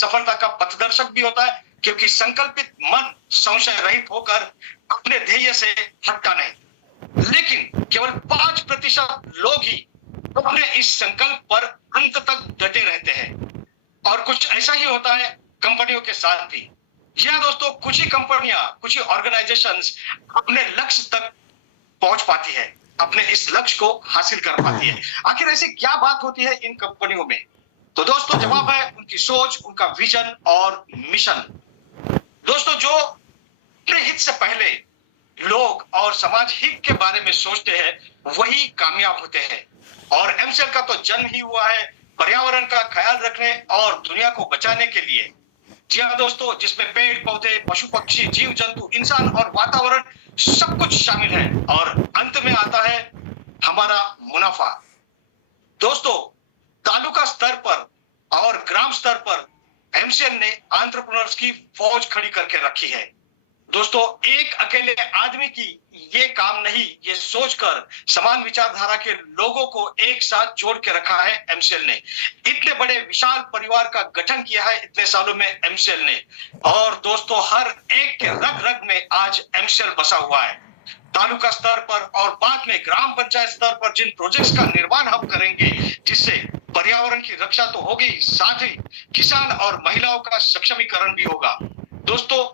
सफलता का पथदर्शक भी होता है, क्योंकि संकल्पित मन संशय रहित होकर अपने ध्येय से हटता नहीं। लेकिन केवल 5% लोग ही अपने इस संकल्प पर अंत तक डटे रहते हैं। और कुछ ऐसा ही होता है कंपनियों के साथ भी। या दोस्तों, कुछ ही कंपनियां, कुछ ही ऑर्गेनाइजेशंस अपने लक्ष्य तक पहुंच पाती है, अपने इस लक्ष्य को हासिल कर पाती है। आखिर ऐसी क्या बात होती है इन कंपनियों में? तो दोस्तों, जवाब है उनकी सोच, उनका विजन और मिशन। दोस्तों, जो अपने हित से पहले लोग और समाज हित के बारे में सोचते हैं, वही कामयाब होते हैं। और एमसेल का तो जन्म ही हुआ है पर्यावरण का ख्याल रखने और दुनिया को बचाने के लिए। जी हाँ दोस्तों, जिसमें पेड़ पौधे, पशु पक्षी, जीव जंतु, इंसान और वातावरण सब कुछ शामिल है। और अंत में आता है हमारा मुनाफा। दोस्तों, तालुका स्तर पर और ग्राम स्तर पर एमसीएल ने एंटरप्रेन्योर्स की फौज खड़ी करके रखी है। दोस्तों, एक अकेले आदमी की ये काम नहीं, ये सोचकर समान विचारधारा के लोगों को एक साथ जोड़ के रखा है एमसीएल ने। इतने बड़े विशाल परिवार का गठन किया है इतने सालों में एमसीएल ने। और दोस्तों, हर एक के रग रग में आज एमसीएल बसा हुआ है। तालुका स्तर पर और बाद में ग्राम पंचायत स्तर पर जिन प्रोजेक्ट्स का निर्माण हम करेंगे, जिससे पर्यावरण की रक्षा तो होगी, साथ ही किसान और महिलाओं का सक्षमीकरण भी होगा। दोस्तों,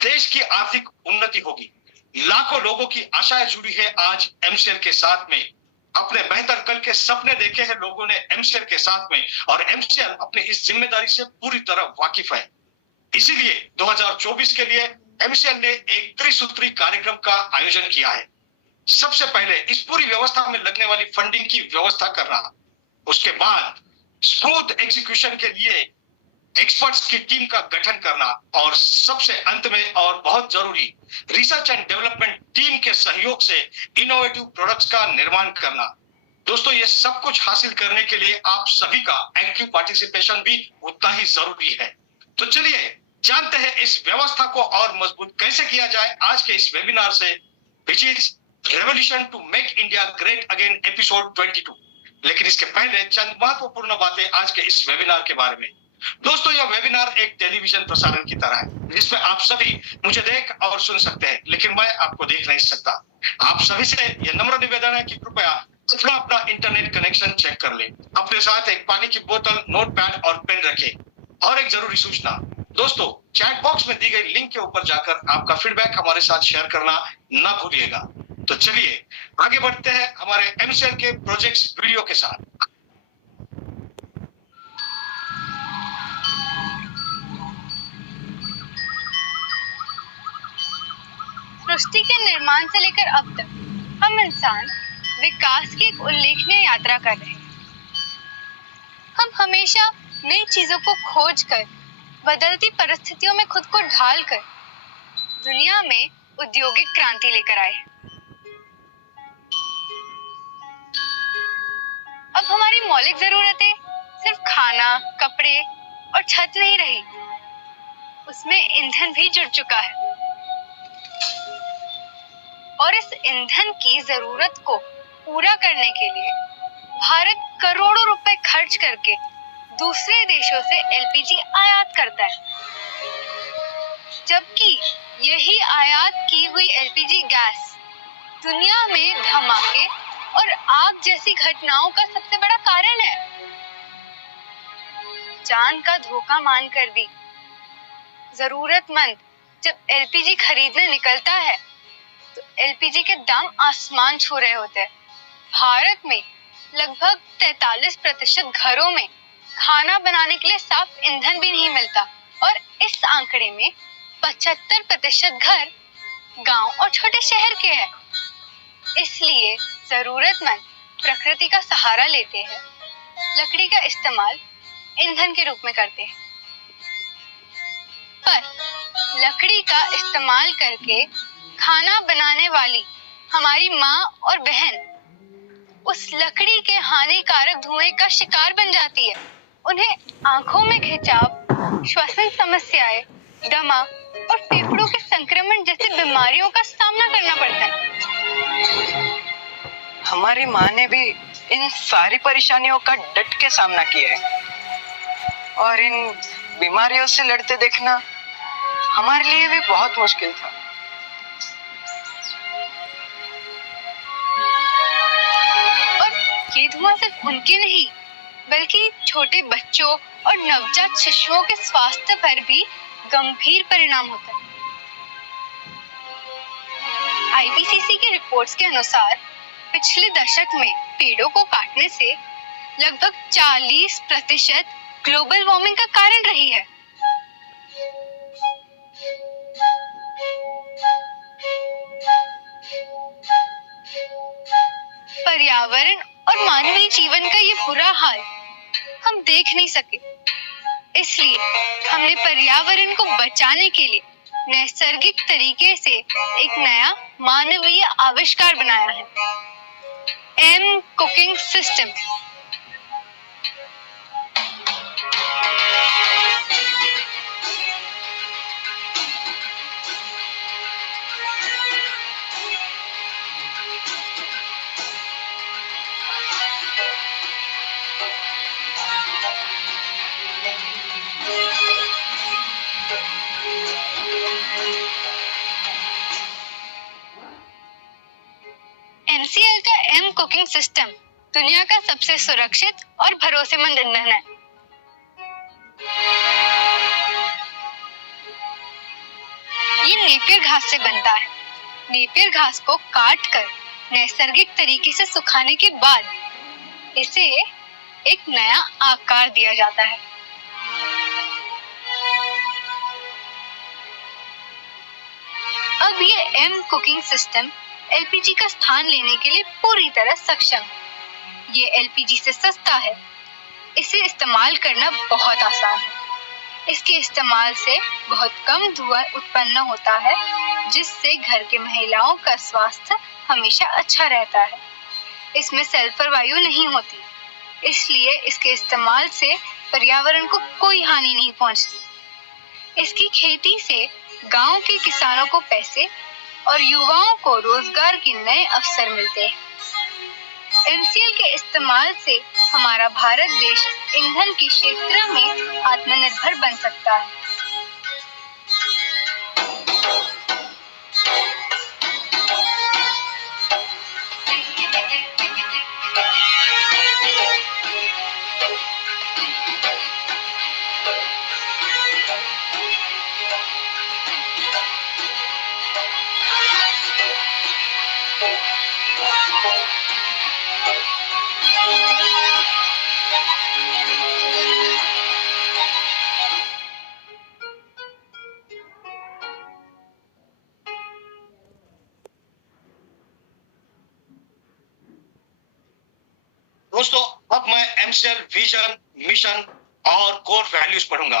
देश की आर्थिक उन्नति होगी। लाखों लोगों की आशाएं जुड़ी है आज एमसीएल के साथ में। अपने बेहतर कल के सपने देखे हैं लोगों ने एमसीएल के साथ में, और एमसीएल अपनी इस जिम्मेदारी से पूरी तरह वाकिफ है। इसीलिए 2024 के लिए एमसीएल ने एक त्रिसूत्री कार्यक्रम का आयोजन किया है। सबसे पहले इस पूरी व्यवस्था में लगने वाली फंडिंग की व्यवस्था करना, उसके बाद स्मूथ एग्जीक्यूशन के लिए एक्सपर्ट्स की टीम का गठन करना, और सबसे अंत में और बहुत जरूरी, रिसर्च एंड डेवलपमेंट टीम के सहयोग से इनोवेटिव प्रोडक्ट्स का निर्माण करना। दोस्तों, ये सब कुछ हासिल करने के लिए आप सभी का एक्टिव पार्टिसिपेशन भी उतना ही जरूरी है। तो चलिए जानते हैं इस व्यवस्था को और मजबूत कैसे किया जाए आज के इस वेबिनार से, which is revolution to make India great again episode 22। लेकिन इसके पहले चंद महत्वपूर्ण बातें आज के इस वेबिनार के बारे में। दोस्तों, यह वेबिनार एक टेलीविजन प्रसारण की तरह है, जिसमें आप सभी मुझे देख और सुन सकते हैं, लेकिन मैं आपको देख नहीं सकता। आप सभी से यह नम्र निवेदन है कि कृपया अपना इंटरनेट कनेक्शन चेक कर ले, अपने साथ एक पानी की बोतल, नोटपैड और पेन रखें। और एक जरूरी सूचना, दोस्तों, चैट बॉक्स में दी गई लिंक के ऊपर जाकर आपका फीडबैक हमारे साथ शेयर करना ना भूलिएगा। तो चलिए आगे बढ़ते हैं हमारे एमसीएल के प्रोजेक्ट्स वीडियो के साथ। सृष्टि के निर्माण से लेकर अब तक हम इंसान विकास की एक उल्लेखनीय यात्रा कर रहे हैं। हम हमेशा नई चीजों को खोज कर, बदलती परिस्थितियों में खुद को ढाल कर दुनिया में औद्योगिक क्रांति लेकर आए। अब हमारी मौलिक जरूरतें सिर्फ खाना, कपड़े और छत नहीं रही, उसमें ईंधन भी जुड़ चुका है। और इस ईंधन की जरूरत को पूरा करने के लिए भारत करोड़ों रुपए खर्च करके दूसरे देशों से एलपीजी आयात करता है, जबकि यही आयात की हुई एलपीजी गैस दुनिया में धमाके और आग जैसी घटनाओं का सबसे बड़ा कारण है। जान का धोखा मानकर भी जरूरतमंद जब एलपीजी खरीदने निकलता है तो एलपीजी के दाम आसमान छू रहे होते हैं। भारत में लगभग 43% घरों में खाना बनाने के लिए साफ ईंधन भी नहीं मिलता, और इस आंकड़े में 75% घर गांव और छोटे शहर के हैं। इसलिए जरूरतमंद प्रकृति का सहारा लेते हैं, लकड़ी का इस्तेमाल ईंधन के रूप में करते हैं। पर लकड़ी का इस्तेमाल करके खाना बनाने वाली हमारी माँ और बहन उस लकड़ी के हानिकारक धुएं का शिकार बन जाती है। उन्हें आंखों में खिंचाव, श्वसन समस्याएं, दमा और फेफड़ों के संक्रमण जैसी बीमारियों का सामना करना पड़ता है। हमारी माँ ने भी इन सारी परेशानियों का डट के सामना किया है, और इन बीमारियों से लड़ते देखना हमारे लिए भी बहुत मुश्किल था। और ये धुआं सिर्फ उनके नहीं बल्कि छोटे बच्चों और नवजात शिशुओं के स्वास्थ्य पर भी गंभीर परिणाम होता है। आईपीसीसी की रिपोर्ट्स के अनुसार पिछले दशक में पेड़ों को काटने से लगभग 40% ग्लोबल वार्मिंग का कारण रही है। पर्यावरण और मानवीय जीवन का ये बुरा हाल हम देख नहीं सके, इसलिए हमने पर्यावरण को बचाने के लिए नैसर्गिक तरीके से एक नया मानवीय आविष्कार बनाया है, एम कुकिंग सिस्टम। एमसीएल का एम कुकिंग सिस्टम दुनिया का सबसे सुरक्षित और भरोसेमंद ईंधन है। ये नेपियर घास से बनता है। नेपियर घास को काट कर नैसर्गिक तरीके से सुखाने के बाद इसे एक नया आकार दिया जाता है। अब ये एम कुकिंग सिस्टम एलपीजी का स्थान लेने के लिए पूरी तरह सक्षम है। ये एलपीजी से सस्ता है। इसे इस्तेमाल करना बहुत आसान है। इसके इस्तेमाल से बहुत कम धुआं उत्पन्न होता है, जिससे घर के महिलाओं का स्वास्थ्य हमेशा अच्छा रहता है। इसमें सल्फर वायु नहीं होती, इसलिए इसके इस्तेमाल से पर्यावरण को कोई हानि नहीं पहुंचती। इसकी खेती से गांव के किसानों को पैसे और युवाओं को रोजगार के नए अवसर मिलते हैं। एमसीएल के इस्तेमाल से हमारा भारत देश ईंधन के क्षेत्र में आत्मनिर्भर बन सकता है। दोस्तों, अब मैं एमसीएल विजन, मिशन और कोर वैल्यूज पढ़ूंगा।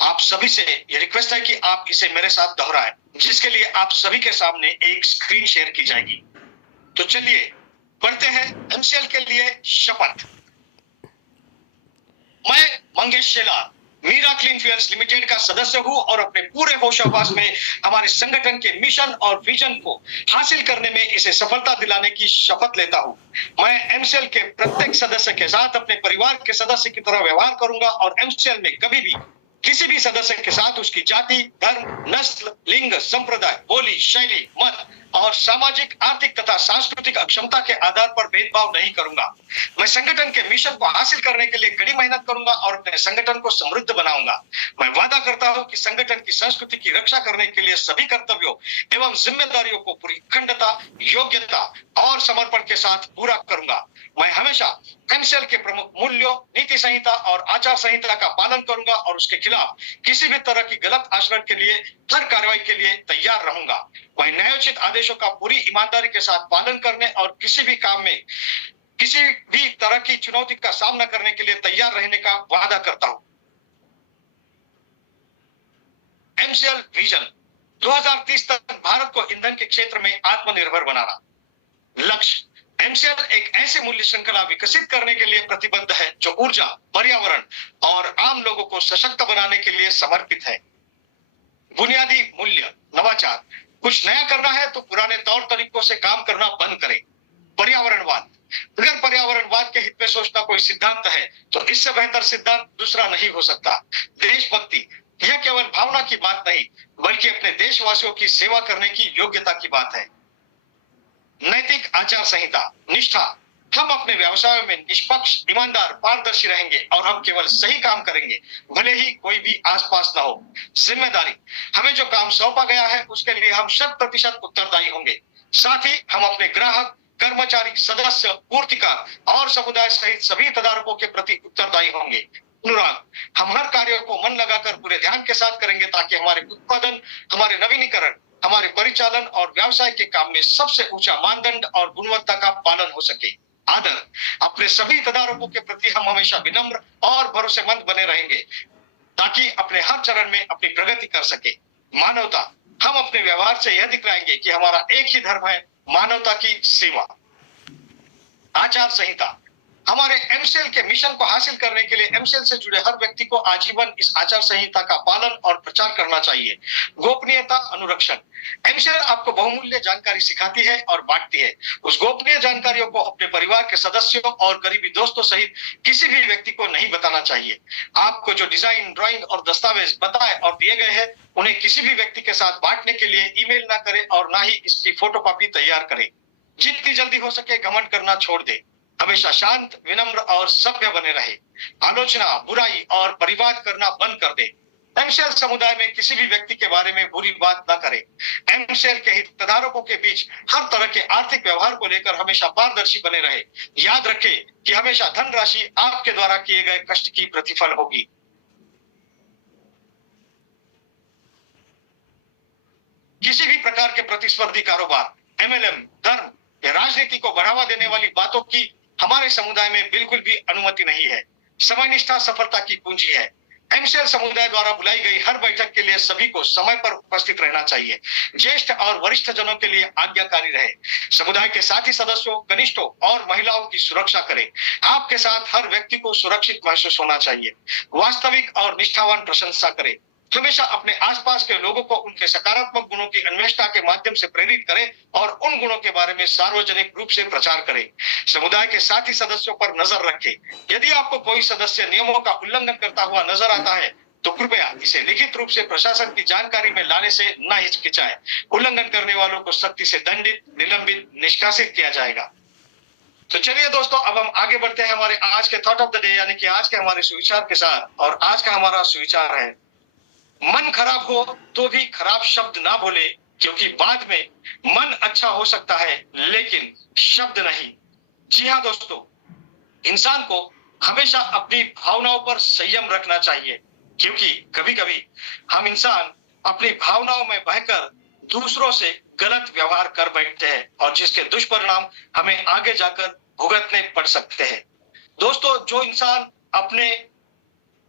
आप सभी से ये रिक्वेस्ट है कि आप इसे मेरे साथ दोहराएं, जिसके लिए आप सभी के सामने एक स्क्रीन शेयर की जाएगी। तो चलिए पढ़ते हैं एमसीएल के लिए शपथ। मैं Mangesh Shelar Meera clean fuels limited का सदस्य हूं और अपने पूरे होश-ओ-हवास में हमारे संगठन के मिशन और विजन को हासिल करने में इसे सफलता दिलाने की शपथ लेता हूं। मैं एमसीएल के प्रत्येक सदस्य के साथ अपने परिवार के सदस्य की तरह व्यवहार करूंगा और एमसीएल में कभी भी किसी भी सदस्य के साथ उसकी जाति, धर्म, नस्ल, लिंग, संप्रदाय, बोली, शैली, मत और सामाजिक, आर्थिक तथा सांस्कृतिक अक्षमता के आधार पर भेदभाव नहीं करूंगा। मैं संगठन के मिशन को हासिल करने के लिए कड़ी मेहनत करूंगा और अपने संगठन को समृद्ध बनाऊंगा। मैं वादा करता हूं कि संगठन की संस्कृति की रक्षा करने के लिए सभी कर्तव्यों एवं जिम्मेदारियों को पूरी अखंडता, योग्यता और समर्पण के साथ पूरा करूंगा। मैं हमेशा एमसीएल के प्रमुख मूल्यों, नीति संहिता और आचार संहिता का पालन करूंगा और उसके खिलाफ किसी भी तरह की गलत आचरण के लिए हर कार्रवाई के लिए तैयार रहूंगा। मैं न्यायोचित आदेशों का पूरी ईमानदारी के साथ पालन करने और किसी भी काम में किसी भी तरह की चुनौती का सामना करने के लिए तैयार रहने का वादा करता हूं। एमसीएल विजन 2030 तक भारत को ईंधन के क्षेत्र में आत्मनिर्भर बनाना। लक्ष्य एमसीएल एक ऐसी मूल्य श्रृंखला विकसित करने के लिए प्रतिबद्ध है जो ऊर्जा, पर्यावरण और आम लोगों को सशक्त बनाने के लिए समर्पित है। बुनियादी मूल्य, नवाचार। कुछ नया करना है तो पुराने तौर तरीकों से काम करना बंद करें। पर्यावरणवाद। अगर पर्यावरणवाद के हित में सोचना कोई सिद्धांत है तो इससे बेहतर सिद्धांत दूसरा नहीं हो सकता। देशभक्ति यह केवल भावना की बात नहीं बल्कि अपने देशवासियों की सेवा करने की योग्यता की बात है। नैतिक आचार संहिता, निष्ठा, हम अपने व्यवसाय में निष्पक्ष, ईमानदार, पारदर्शी रहेंगे और हम केवल सही काम करेंगे भले ही कोई भी आसपास ना हो। जिम्मेदारी, हमें जो काम सौंपा गया है उसके लिए हम 100% उत्तरदायी होंगे। साथ ही हम अपने ग्राहक, कर्मचारी, सदस्य, पूर्तिकार और समुदाय सहित सभी हितधारकों के प्रति उत्तरदायी होंगे। अनुराग, हम हर कार्य को मन लगाकर पूरे ध्यान के साथ करेंगे ताकि हमारे उत्पादन, हमारे नवीनीकरण, हमारे परिचालन और व्यवसाय के काम में सबसे ऊंचा मानदंड और गुणवत्ता का पालन हो सके। आदर, अपने सभी हितधारकों के प्रति हम हमेशा विनम्र और भरोसेमंद बने रहेंगे ताकि अपने हर चरण में अपनी प्रगति कर सके। मानवता, हम अपने व्यवहार से यह दिखलाएंगे कि हमारा एक ही धर्म है, मानवता की सेवा। आचार संहिता, हमारे एमसेल के मिशन को हासिल करने के लिए एमसेल से जुड़े हर व्यक्ति को आजीवन इस आचार संहिता का पालन और प्रचार करना चाहिए। गोपनीयता अनुरक्षण, एमसेल आपको बहुमूल्य जानकारी सिखाती है और बांटती है। उस गोपनीय जानकारियों को अपने परिवार के सदस्यों और करीबी दोस्तों सहित किसी भी व्यक्ति को नहीं बताना चाहिए। आपको जो डिजाइन, ड्राइंग और दस्तावेज बताए और दिए गए हैं उन्हें किसी भी व्यक्ति के साथ बांटने के लिए ईमेल ना करें और ना ही इसकी फोटोकॉपी तैयार करें। जितनी जल्दी हो सके घमंड करना छोड़ दे। हमेशा शांत, विनम्र और सभ्य बने रहे। आलोचना, बुराई और परिवाद करना बंद कर दे। एमसेल समुदाय में किसी भी व्यक्ति के बारे में बुरी बात न करे। एमसेल के हितधारकों के बीच हर तरह के आर्थिक व्यवहार को लेकर हमेशा पारदर्शी बने रहे। याद रखें कि हमेशा धनराशि आपके द्वारा किए गए कष्ट की प्रतिफल होगी। किसी भी प्रकार के प्रतिस्पर्धी कारोबार, एमएलएम, धर्म या राजनीति को बढ़ावा देने वाली बातों की हमारे समुदाय में बिल्कुल भी अनुमति नहीं है। समयनिष्ठा सफलता की कुंजी है। एमसेल समुदाय द्वारा बुलाई गई हर बैठक के लिए सभी को समय पर उपस्थित रहना चाहिए। ज्येष्ठ और वरिष्ठ जनों के लिए आज्ञाकारी रहे। समुदाय के साथी सदस्यों, कनिष्ठों और महिलाओं की सुरक्षा करें। आपके साथ हर व्यक्ति को सुरक्षित महसूस होना चाहिए। वास्तविक और निष्ठावान प्रशंसा करें। हमेशा अपने आसपास के लोगों को उनके सकारात्मक गुणों की अन्वेषणा के माध्यम से प्रेरित करें और उन गुणों के बारे में सार्वजनिक रूप से प्रचार करें। समुदाय के साथी सदस्यों पर नजर रखें। यदि आपको कोई सदस्य नियमों का उल्लंघन करता हुआ नजर आता है तो कृपया इसे लिखित रूप से प्रशासन की जानकारी में लाने से न हिचकिचाएं। उल्लंघन करने वालों को सख्ती से दंडित, निलंबित, निष्कासित किया जाएगा। तो चलिए दोस्तों, अब हम आगे बढ़ते हैं हमारे आज के थॉट ऑफ द डे यानी कि आज के हमारे सुविचार के साथ। और आज का हमारा सुविचार है, मन खराब हो तो भी खराब शब्द ना बोले, क्योंकि बाद में मन अच्छा हो सकता है लेकिन शब्द नहीं। जी हाँ दोस्तों, इंसान को हमेशा अपनी भावनाओं पर संयम रखना चाहिए, क्योंकि कभी कभी हम इंसान अपनी भावनाओं में बहकर दूसरों से गलत व्यवहार कर बैठते हैं और जिसके दुष्परिणाम हमें आगे जाकर भुगतने पड़ सकते हैं। दोस्तों, जो इंसान अपने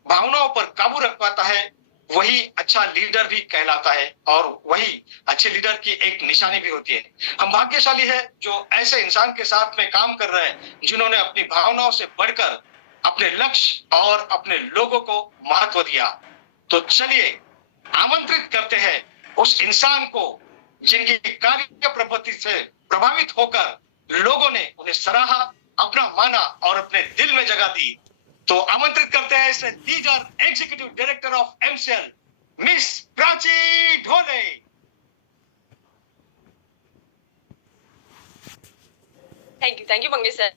भावनाओं पर काबू रख पाता है वही अच्छा लीडर भी कहलाता है और वही अच्छे लीडर की एक निशानी भी होती है। हम भाग्यशाली है जो ऐसे इंसान के साथ में काम कर रहे हैं जिन्होंने अपनी भावनाओं से बढ़कर अपने लक्ष्य और अपने लोगों को महत्व दिया। तो चलिए आमंत्रित करते हैं उस इंसान को जिनकी कार्य प्रवृत्ति से प्रभावित होकर लोगों ने उन्हें सराहा, अपना माना और अपने दिल में जगह दी। तो आमंत्रित करते हैं इस leader, executive director of MCL, miss Prachi Dhole. Thank you Mangesh sir.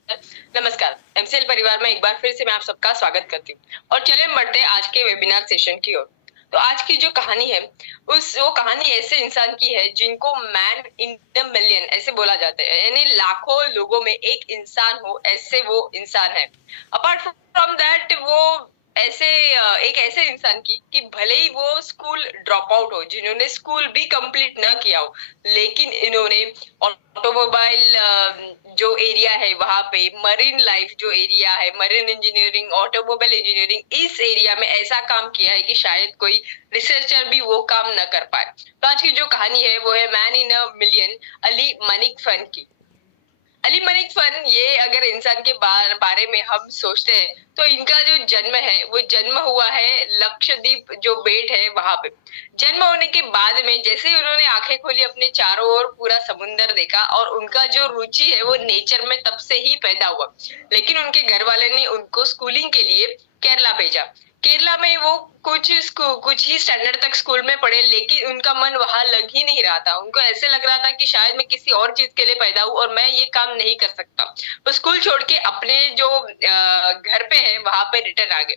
नमस्कार, एमसीएल परिवार में एक बार फिर से मैं आप सबका स्वागत करती हूँ और चलिए बढ़ते हैं आज के वेबिनार सेशन की ओर। तो आज की जो कहानी है वो कहानी ऐसे इंसान की है जिनको मैन इन द मिलियन ऐसे बोला जाता है, यानी लाखों लोगों में एक इंसान हो ऐसे वो इंसान है। अपार्ट फ्रॉम दैट वो एक ऐसे इंसान की कि भले ही वो स्कूल ड्रॉप आउट हो, जिन्होंने स्कूल भी कंप्लीट न किया हो, लेकिन इन्होंने ऑटोमोबाइल जो एरिया है वहां पे, मरीन लाइफ जो एरिया है, मरीन इंजीनियरिंग, ऑटोमोबाइल इंजीनियरिंग, इस एरिया में ऐसा काम किया है कि शायद कोई रिसर्चर भी वो काम न कर पाए। तो आज की जो कहानी है वो है man in a million, Ali Manik फन की। अली मलिक फन, ये अगर इंसान के बारे में हम सोचते हैं तो इनका जो जन्म है वो जन्म हुआ है लक्षद्वीप जो बेट है वहां पे। जन्म होने के बाद में जैसे ही उन्होंने आंखें खोली, अपने चारों ओर पूरा समुंदर देखा और उनका जो रुचि है वो नेचर में तब से ही पैदा हुआ। लेकिन उनके घर वाले ने उनको स्कूलिंग के लिए केरला भेजा। केरला में वो कुछ ही स्टैंडर्ड तक स्कूल में पढ़े, लेकिन उनका मन वहां लग ही नहीं रहा था। उनको ऐसे लग रहा था कि शायद मैं किसी और चीज के लिए पैदा हूं और मैं ये काम नहीं कर सकता। वो स्कूल छोड़ के अपने जो घर पे है वहां पे रिटर्न आ गए।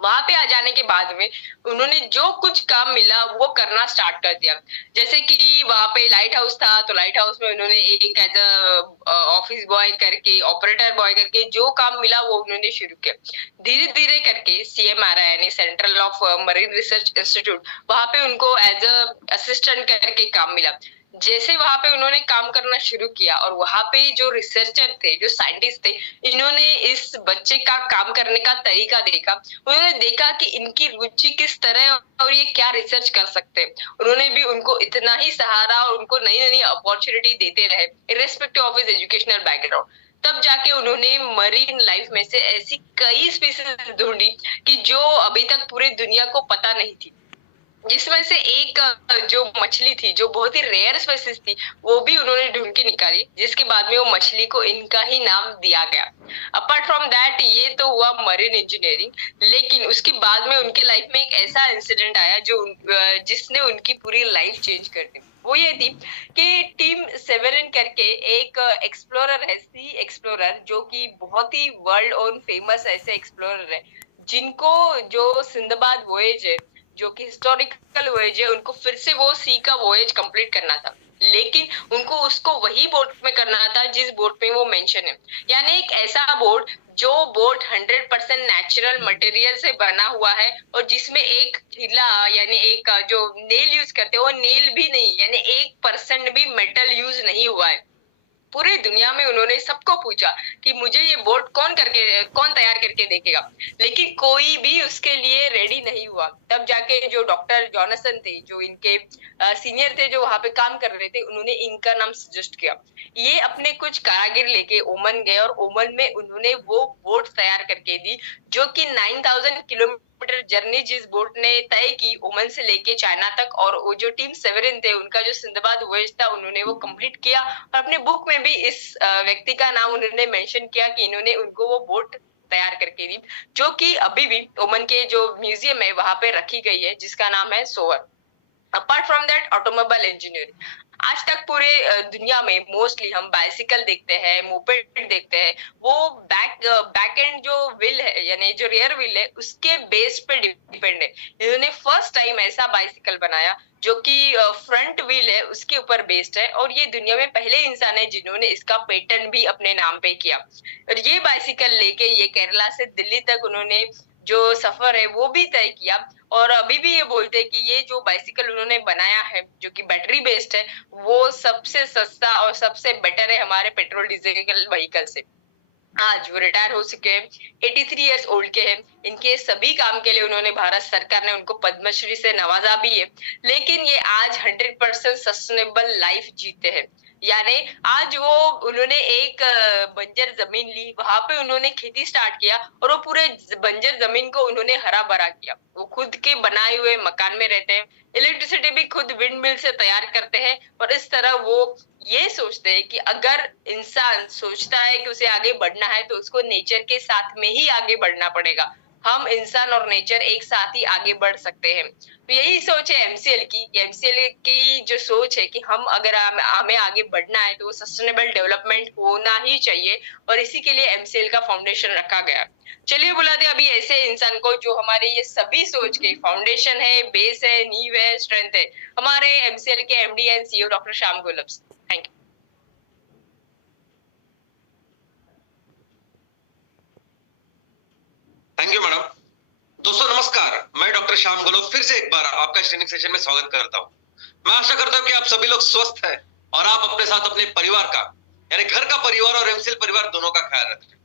वहां पे आ जाने के बाद में उन्होंने जो कुछ काम मिला वो करना स्टार्ट कर दिया। जैसे कि वहां पे लाइट हाउस था, तो लाइट हाउस में उन्होंने एक एज अ ऑफिस बॉय करके, ऑपरेटर बॉय करके जो काम मिला वो उन्होंने शुरू किया। धीरे धीरे करके CMRI यानी central of marine research institute, वहां पे उनको एज अ असिस्टेंट करके काम मिला। जैसे वहां पे उन्होंने काम करना शुरू किया और वहां पे जो रिसर्चर थे, जो साइंटिस्ट थे, इन्होंने इस बच्चे का काम करने का तरीका देखा। उन्होंने देखा कि इनकी रुचि किस तरह और ये क्या रिसर्च कर सकते हैं। उन्होंने भी उनको इतना ही सहारा और उनको नई नई अपॉर्चुनिटी देते रहे irrespective of his educational background. तब जाके उन्होंने मरीन लाइफ में से ऐसी कई स्पीसीज ढूंढी कि जो अभी तक पूरे दुनिया को पता नहीं थी। जिसमें से एक जो मछली थी जो बहुत ही रेयर स्पीसीज थी, वो भी उन्होंने ढूंढ के निकाली, जिसके बाद में वो मछली को इनका ही नाम दिया गया। अपार्ट फ्रॉम दैट, ये तो हुआ मरीन इंजीनियरिंग, लेकिन उसके बाद में उनके लाइफ में एक ऐसा इंसिडेंट आया जो जिसने उनकी पूरी लाइफ चेंज कर दी। वो ये थी कि टीम सेवेरिन करके एक एक्सप्लोरर है, सी एक्सप्लोरर, जो कि बहुत ही वर्ल्ड ओन फेमस ऐसे एक्सप्लोरर है, जिनको जो सिंदबाद वॉयेज है, जो कि हिस्टोरिकल वॉयेज है, उनको फिर से वो सी का वॉयेज कंप्लीट करना था। लेकिन उनको उसको वही बोट में करना था जिस बोट में वो मेंशन है, यानी एक ऐसा बोट जो बोट 100% नेचुरल मटेरियल से बना हुआ है और जिसमें एक ढीला यानी एक जो नेल यूज करते हैं वो नेल भी नहीं, यानी 1% भी मेटल यूज नहीं हुआ है। पूरी दुनिया में उन्होंने सबको पूछा कि मुझे ये बोट कौन तैयार करके देखेगा, लेकिन कोई भी उसके लिए रेडी नहीं हुआ। तब जाके जो डॉक्टर जॉनसन थे, जो इनके सीनियर थे, जो वहां पे काम कर रहे थे, उन्होंने इनका नाम सजेस्ट किया। ये अपने कुछ कारागिर लेके ओमन गए और ओमन में उन्होंने वो बोट तैयार करके दी, जो कि 9000 किलोमीटर जर्नी जिस बोट ने तय की ओमन से लेके चाइना तक, और वो जो टीम सेवेरिन थे उनका जो सिंदबाद वॉयेज था उन्होंने वो कंप्लीट किया। और अपने बुक में भी इस व्यक्ति का नाम उन्होंने मेंशन किया कि इन्होंने उनको वो बोट तैयार करके दी, जो कि अभी भी ओमन के जो म्यूजियम है वहां पे रखी गई है, जिसका नाम है सोवर। Apart from that, automobile engineering. आज तक पूरे दुनिया में मोस्टली हम बाइसिकल देखते हैं, मोपेड देखते हैं, वो बैक एंड जो व्हील है यानी जो रियर व्हील है उसके बेस पे डिपेंड है। इन्होंने फर्स्ट टाइम ऐसा बाइसिकल बनाया जो कि फ्रंट व्हील है उसके ऊपर बेस्ड है, और ये दुनिया में पहले इंसान है जिन्होंने इसका पेटेंट भी अपने नाम पे किया। और ये बाइसिकल लेके ये केरला से दिल्ली तक उन्होंने जो सफर है वो भी तय किया। और अभी भी ये बोलते हैं कि ये जो बाइसिकल उन्होंने बनाया है जो कि बैटरी बेस्ड है, वो सबसे सस्ता और सबसे बेटर है हमारे पेट्रोल डीजल व्हीकल से। आज वो रिटायर हो चुके हैं, 83 इयर्स ओल्ड के हैं। इनके सभी काम के लिए उन्होंने, भारत सरकार ने उनको पद्मश्री से नवाजा भी है। लेकिन ये आज 100% सस्टेनेबल लाइफ जीते हैं। यानी आज वो उन्होंने एक बंजर जमीन ली, वहां पे उन्होंने खेती स्टार्ट किया और वो पूरे बंजर जमीन को उन्होंने हरा भरा किया। वो खुद के बनाए हुए मकान में रहते हैं, इलेक्ट्रिसिटी भी खुद विंड मिल से तैयार करते हैं। और इस तरह वो ये सोचते हैं कि अगर इंसान सोचता है कि उसे आगे बढ़ना है तो उसको नेचर के साथ में ही आगे बढ़ना पड़ेगा। हम इंसान और नेचर एक साथ ही आगे बढ़ सकते हैं। तो यही सोच है एमसीएल की। एमसीएल की जो सोच है कि हम अगर हमें आगे बढ़ना है तो वो सस्टेनेबल डेवलपमेंट होना ही चाहिए, और इसी के लिए एमसीएल का फाउंडेशन रखा गया। चलिए बुलाते हैं अभी ऐसे इंसान को जो हमारे ये सभी सोच के फाउंडेशन है, बेस है, नींव है, स्ट्रेंथ है, हमारे एमसीएल के MD and CEO doctor Shyam गोलब्स। Thank you. Thank you madam. दोस्तों नमस्कार, मैं डॉक्टर श्याम गोलब फिर से एक बार आपका ट्रेनिंग सेशन में स्वागत करता हूं। मैं आशा करता हूं कि आप सभी लोग स्वस्थ हैं और आप अपने साथ अपने परिवार का यानी घर का परिवार और एमसीएल परिवार दोनों का ख्याल रख रहे हैं।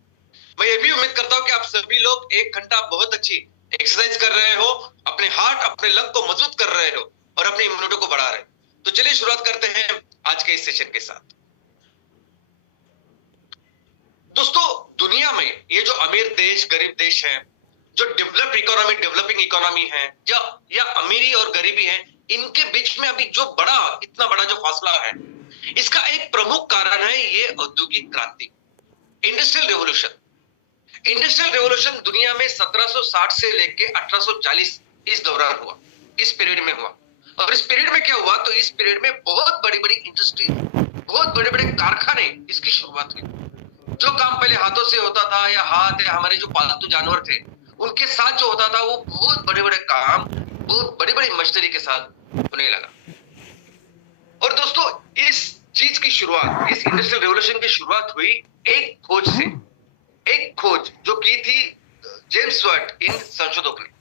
मैं ये भी उम्मीद करता हूं कि आप सभी लोग 1 घंटा बहुत अच्छी एक्सरसाइज कर रहे हो, अपने हार्ट अपने लंग को मजबूत कर रहे हो और अपनी इम्यूनिटी को बढ़ा रहे हो। तो चलिए शुरुआत करते हैं आज के इस सेशन के साथ। दोस्तों दुनिया में ये जो अमीर देश गरीब देश है, जो डेवलप इकोनॉमी डेवलपिंग इकोनॉमी है, या अमीरी और गरीबी है, इनके बीच में अभी जो इतना बड़ा जो फासला है, इसका एक प्रमुख कारण है ये औद्योगिक क्रांति, इंडस्ट्रियल रेवोल्यूशन। इंडस्ट्रियल रेवोल्यूशन दुनिया में 1760 से लेके 1840 इस दौरान हुआ, इस पीरियड में हुआ। और इस पीरियड में क्या हुआ, तो इस पीरियड में बहुत बड़ी बड़ी इंडस्ट्री, बहुत बड़े बड़े कारखाने इसकी शुरुआत हुई। जो काम पहले हाथों से होता था, या हाथ या हमारे जो पालतू जानवर थे उनके साथ जो होता था, वो बहुत बड़े बड़े काम बहुत बड़ी बड़ी मशीनरी के साथ होने लगा। और दोस्तों इस चीज की शुरुआत, इस इंडस्ट्रियल रेवोल्यूशन की शुरुआत हुई एक खोज से, एक खोज जो की थी जेम्स वाट इन संशोधक ने।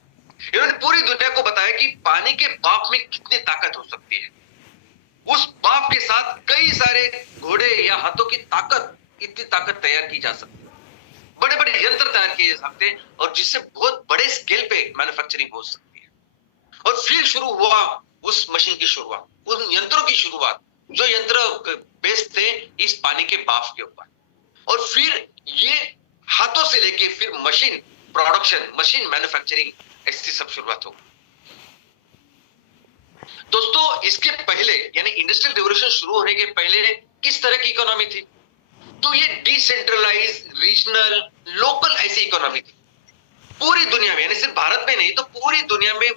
इन्होंने पूरी दुनिया को बताया कि पानी के भाप में कितनी ताकत हो सकती है। उस भाप के साथ कई सारे घोड़े या हाथों की ताकत, इतनी ताकत तैयार की जा सकती है, बड़े बड़े यंत्र तैयार किए जा सकते हैं, और जिससे बहुत बड़े स्केल पे मैन्युफैक्चरिंग हो सकती है। और फिर शुरू हुआ उस मशीन की शुरुआत, उन यंत्रों की शुरुआत जो यंत्र बेस्ड थे इस पानी के भाप के ऊपर। और फिर ये हाथों से लेके फिर मशीन प्रोडक्शन, मशीन मैन्युफैक्चरिंग, ऐसी सब शुरुआत हो। दोस्तों इसके पहले यानी इंडस्ट्रियल रिवॉल्यूशन शुरू होने के पहले किस तरह की इकोनॉमी थी, तो ये डिसेंट्रलाइज, रीजनल, लोकल ऐसी इकोनॉमी थी। पूरी दुनिया में, यानी सिर्फ भारत में नहीं तो पूरी दुनिया में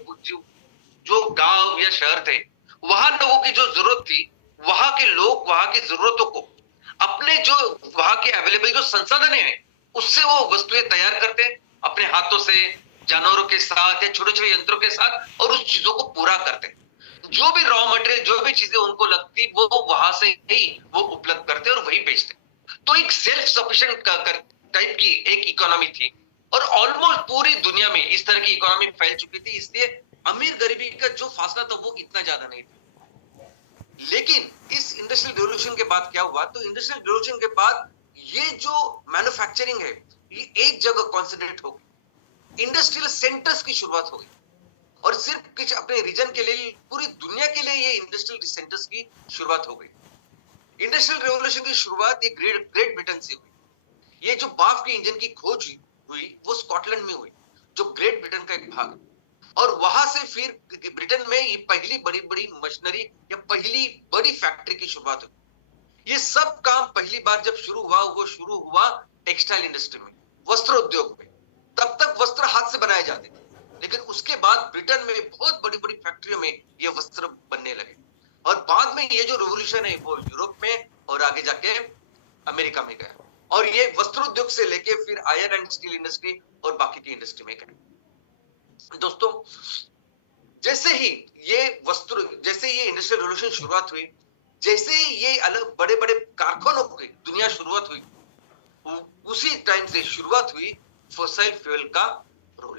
जो गांव या शहर थे, वहां लोगों की जो जरूरत थी, वहां के लोग वहां की जरूरतों को अपने जो वहां के अवेलेबल जो संसाधन है उससे वो वस्तुएं तैयार करते अपने हाथों से, जानवरों के साथ या छोटे छोटे यंत्रों के साथ, और उस चीजों को पूरा करते। जो भी रॉ मटेरियल, जो भी चीजें उनको लगती वो वहां से ही वो उपलब्ध करते और वही बेचते। तो एक सेल्फ सफिशिएंट टाइप की एक इकोनॉमी थी, और ऑलमोस्ट पूरी दुनिया में इस तरह की इकोनॉमी फैल चुकी थी। इसलिए अमीर गरीबी का जो फासला था वो इतना ज्यादा नहीं था। लेकिन इस इंडस्ट्रियल रिवॉल्यूशन के बाद क्या हुआ, तो इंडस्ट्रियल रिवॉल्यूशन के बाद ये जो मैन्युफैक्चरिंग है ये एक जगह कॉन्सेंट्रेट हो गई, इंडस्ट्रियल सेंटर्स की शुरुआत हो गई, और सिर्फ कुछ अपने रीजन के लिए, पूरी दुनिया के लिए ये इंडस्ट्रियल सेंटर्स की शुरुआत हो गई। इंडस्ट्रियल रेवोल्यूशन की शुरुआत ये ग्रेट ब्रिटेन से हुई। ये जो भाप के इंजन की खोज हुई वो स्कॉटलैंड में हुई, जो ग्रेट ब्रिटेन का एक भाग है। और वहां से फिर ब्रिटेन में ये पहली बड़ी बड़ी मशीनरी या पहली बड़ी फैक्ट्री की शुरुआत हुई। ये सब काम पहली बार जब शुरू हुआ, वो शुरू हुआ टेक्सटाइल इंडस्ट्री में, वस्त्र उद्योग में। तब तक वस्त्र हाथ से बनाए जाते थे, लेकिन उसके बाद ब्रिटेन में बहुत बड़ी बड़ी फैक्ट्रियों में ये वस्त्र बनने लगे। और बाद में ये जो रिवॉल्यूशन है वो यूरोप में और आगे जाके अमेरिका में गया, और ये वस्त्र उद्योग से लेके फिर आयरन एंड स्टील इंडस्ट्री और बाकी की इंडस्ट्री में गया। दोस्तों जैसे ही ये इंडस्ट्रियल रिवॉल्यूशन शुरुआत हुई, जैसे ही ये अलग बड़े बड़े कारखानों की दुनिया शुरुआत हुई, उसी टाइम से शुरुआत हुई फॉसिल फ्यूल का रोल।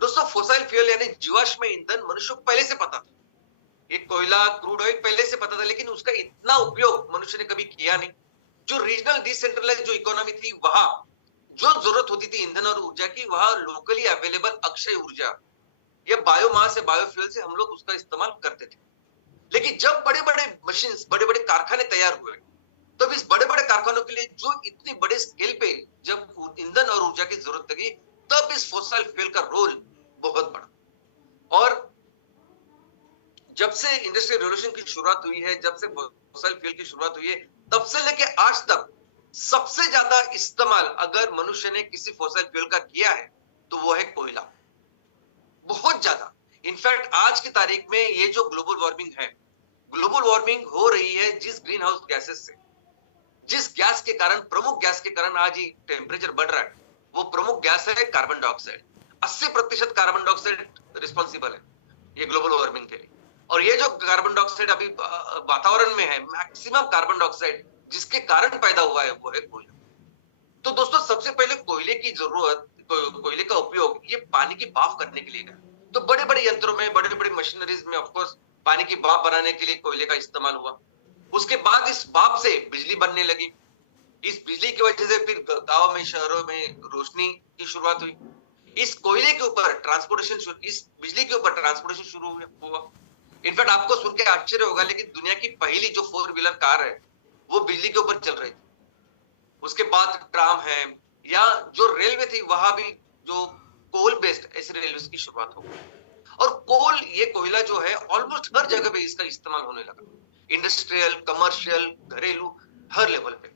दोस्तों फॉसिल फ्यूल यानी जीवाश्म ईंधन मनुष्य को पहले से पता था, ये कोयला, क्रूड ऑयल पहले से पता था, लेकिन उसका इतना उपयोग मनुष्य ने कभी किया नहीं। जो रीजनल डिसेंट्रलाइज जो इकोनॉमी थी, वहां जो जरूरत होती थी ईंधन और ऊर्जा की, वहां लोकली अवेलेबल अक्षय ऊर्जा या बायोमास या बायोफ्यूल से हम लोग उसका इस्तेमाल करते थे। लेकिन जब बड़े बड़े मशीन, बड़े बड़े कारखाने तैयार हुए, तब इस बड़े बड़े कारखानों के लिए जो इतनी बड़े स्केल पे जब ईंधन और ऊर्जा की जरूरत लगी, तब इस फॉसिल फ्यूल का रोल बहुत बड़ा। और जब से इंडस्ट्रियल रिवॉल्यूशन की शुरुआत हुई है, जब से फॉसिल फ्यूल की शुरुआत हुई है, तब से लेके आज तक सबसे ज्यादा इस्तेमाल अगर मनुष्य ने किसी फॉसिल फ्यूल का किया है तो वो है कोयला, बहुत ज्यादा। इनफैक्ट आज की तारीख में ये जो ग्लोबल वार्मिंग है, ग्लोबल वार्मिंग हो रही है जिस ग्रीन हाउस गैसेस से, जिस गैस के कारण, प्रमुख गैस के कारण आज ही टेम्परेचर बढ़ रहा है, वो प्रमुख गैस है carbon dioxide. 80% carbon dioxide responsible है ये ग्लोबल वार्मिंग के लिए। और ये जो कार्बन डाइऑक्साइड अभी वातावरण में है, मैक्सिमम कार्बन डाइऑक्साइड जिसके कारण पैदा हुआ है वो है कोयला। तो दोस्तों सबसे पहले कोयले की जरूरत, कोयले का उपयोग ये पानी की भाप करने के लिए है। तो बड़े बड़े यंत्रों में, बड़े बड़े मशीनरीज में ऑफकोर्स पानी की भाप बनाने के लिए कोयले का इस्तेमाल हुआ। उसके बाद इस भाप से बिजली बनने लगी। इस बिजली की वजह से फिर गांव में, शहरों में रोशनी की शुरुआत हुई। इस कोयले के ऊपर ट्रांसपोर्टेशन, इस बिजली के ऊपर ट्रांसपोर्टेशन शुरू हुआ। इनफैक्ट आपको सुन के आश्चर्य होगा, लेकिन दुनिया की पहली जो 4 व्हीलर कार है वो बिजली के ऊपर चल रही थी। उसके बाद ट्राम है, या जो रेलवे थी वहां भी जो कोल बेस्ड ऐसे रेलवे की शुरुआत हो गई। और कोल, ये कोयला जो है ऑलमोस्ट हर जगह पे इसका इस्तेमाल होने लगा, इंडस्ट्रियल, कमर्शियल, घरेलू, हर लेवल पे।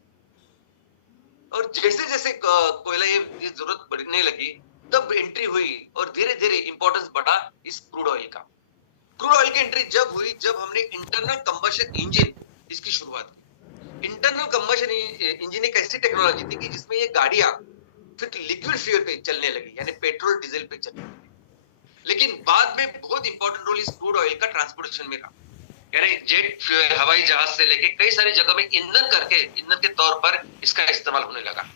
और जैसे जैसे कोयला ये जरूरत बढ़ने लगी, तब एंट्री हुई और धीरे धीरे इंपॉर्टेंस बढ़ा इस क्रूड ऑयल का। क्रूड ऑयल की एंट्री जब हुई जब हमने इंटरनल कंबशन इंजन इसकी शुरुआत की। इंटरनल कंबशन इंजन एक ऐसी टेक्नोलॉजी थी कि जिसमें ये गाड़ियां फिर लिक्विड फ्यूल पे चलने लगी, यानी पेट्रोल डीजल पे चलने लगी। लेकिन बाद में बहुत इंपॉर्टेंट रोल इस क्रूड ऑयल का ट्रांसपोर्टेशन में रहा, यानी जेट फ्यूल, हवाई जहाज से लेके कई सारी जगह में ईंधन के तौर पर इसका इस्तेमाल होने लगा।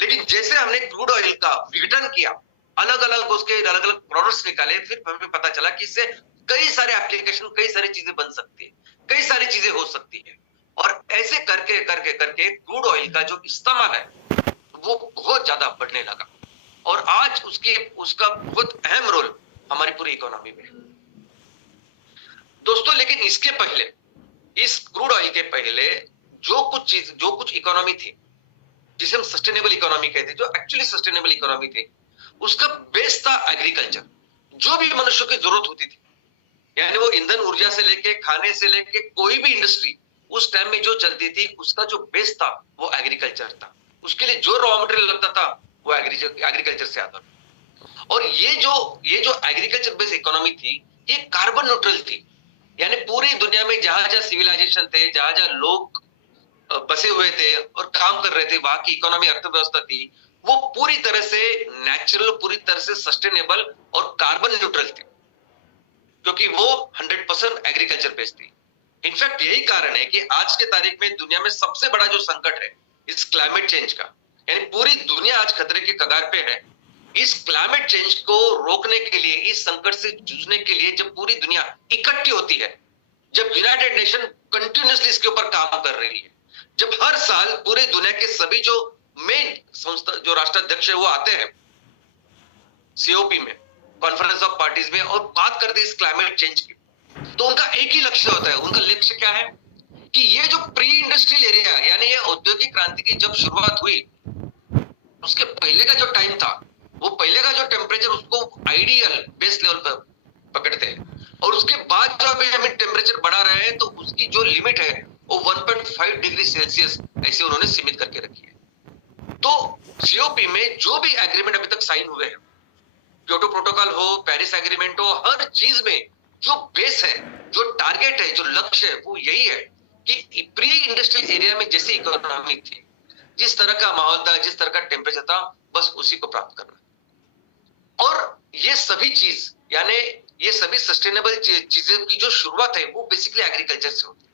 लेकिन जैसे हमने क्रूड ऑयल का विघटन किया, अलग अलग उसके अलग अलग प्रोडक्ट्स निकाले, फिर हमें पता चला कि इससे कई सारे एप्लीकेशन, कई सारी चीजें बन सकती है, कई सारी चीजें हो सकती है। और ऐसे करके करके करके क्रूड ऑयल का जो इस्तेमाल है वो बहुत ज्यादा बढ़ने लगा, और आज उसका बहुत अहम रोल हमारी पूरी इकोनॉमी में है दोस्तों। लेकिन इसके पहले, इस क्रूड ऑयल के पहले जो कुछ इकोनॉमी थी, जिसे हम सस्टेनेबल इकोनॉमी कहते हैं, जो एक्चुअली सस्टेनेबल इकोनॉमी थी, उसका बेस था एग्रीकल्चर। जो भी मनुष्य की जरूरत होती थी, यानी वो ईंधन, ऊर्जा से लेके, खाने से लेके, कोई भी इंडस्ट्री उस टाइम में जो चलती थी, उसका जो बेस था वो एग्रीकल्चर था। उसके लिए जो रॉ मटेरियल लगता था वो एग्रीकल्चर से आता था। और ये जो एग्रीकल्चर बेस्ड इकोनॉमी थी, ये कार्बन न्यूट्रल थी, यानी पूरी दुनिया में जहां जहां सिविलाइजेशन थे, जहां जहां लोग बसे हुए थे और काम कर रहे थे, वहां की इकोनॉमी, अर्थव्यवस्था थी, वो पूरी तरह से नेचुरल, पूरी तरह से सस्टेनेबल और कार्बन न्यूट्रल थी, क्योंकि वो 100% एग्रीकल्चर बेस्ड थी। इनफैक्ट यही कारण है कि आज के तारीख में दुनिया में सबसे बड़ा जो संकट है इस क्लाइमेट चेंज का, यानी पूरी दुनिया आज खतरे के कगार पे है। इस क्लाइमेट चेंज को रोकने के लिए, इस संकट से जूझने के लिए जब पूरी दुनिया इकट्ठी होती है, जब यूनाइटेड नेशन कंटिन्यूअसली इसके ऊपर काम कर रही है, जब हर साल पूरे दुनिया के सभी जो मेन संस्था, जो राष्ट्राध्यक्ष है, वो आते हैं सीओपी में, कॉन्फ्रेंस ऑफ पार्टीज में, और बात करते हैं इस क्लाइमेट चेंज की, तो उनका एक ही लक्ष्य होता है। उनका लक्ष्य क्या है कि ये जो प्री इंडस्ट्रियल एरिया, यानी ये औद्योगिक क्रांति की जब शुरुआत हुई, उसके पहले का जो टाइम था, वो पहले का जो टेम्परेचर, उसको आइडियल बेस लेवल पर पकड़ते हैं, और उसके बाद जो अभी हम टेम्परेचर बढ़ा रहे हैं, तो उसकी जो लिमिट है वो 1.5 डिग्री सेल्सियस ऐसे उन्होंने सीमित करके रखी है। तो सीओपी में जो भी एग्रीमेंट अभी तक साइन हुए हैं, क्योटो प्रोटोकॉल हो, पेरिस एग्रीमेंट हो, हर चीज में जो बेस है, जो टारगेट है, जो लक्ष्य है, वो यही है कि प्री इंडस्ट्रियल एरिया में जैसी इकोनॉमी थी, जिस तरह का माहौल था, जिस तरह का टेम्परेचर था, बस उसी को प्राप्त करना। और ये सभी चीज, यानी ये सभी सस्टेनेबल चीजें की जो शुरुआत है वो बेसिकली एग्रीकल्चर से होती है।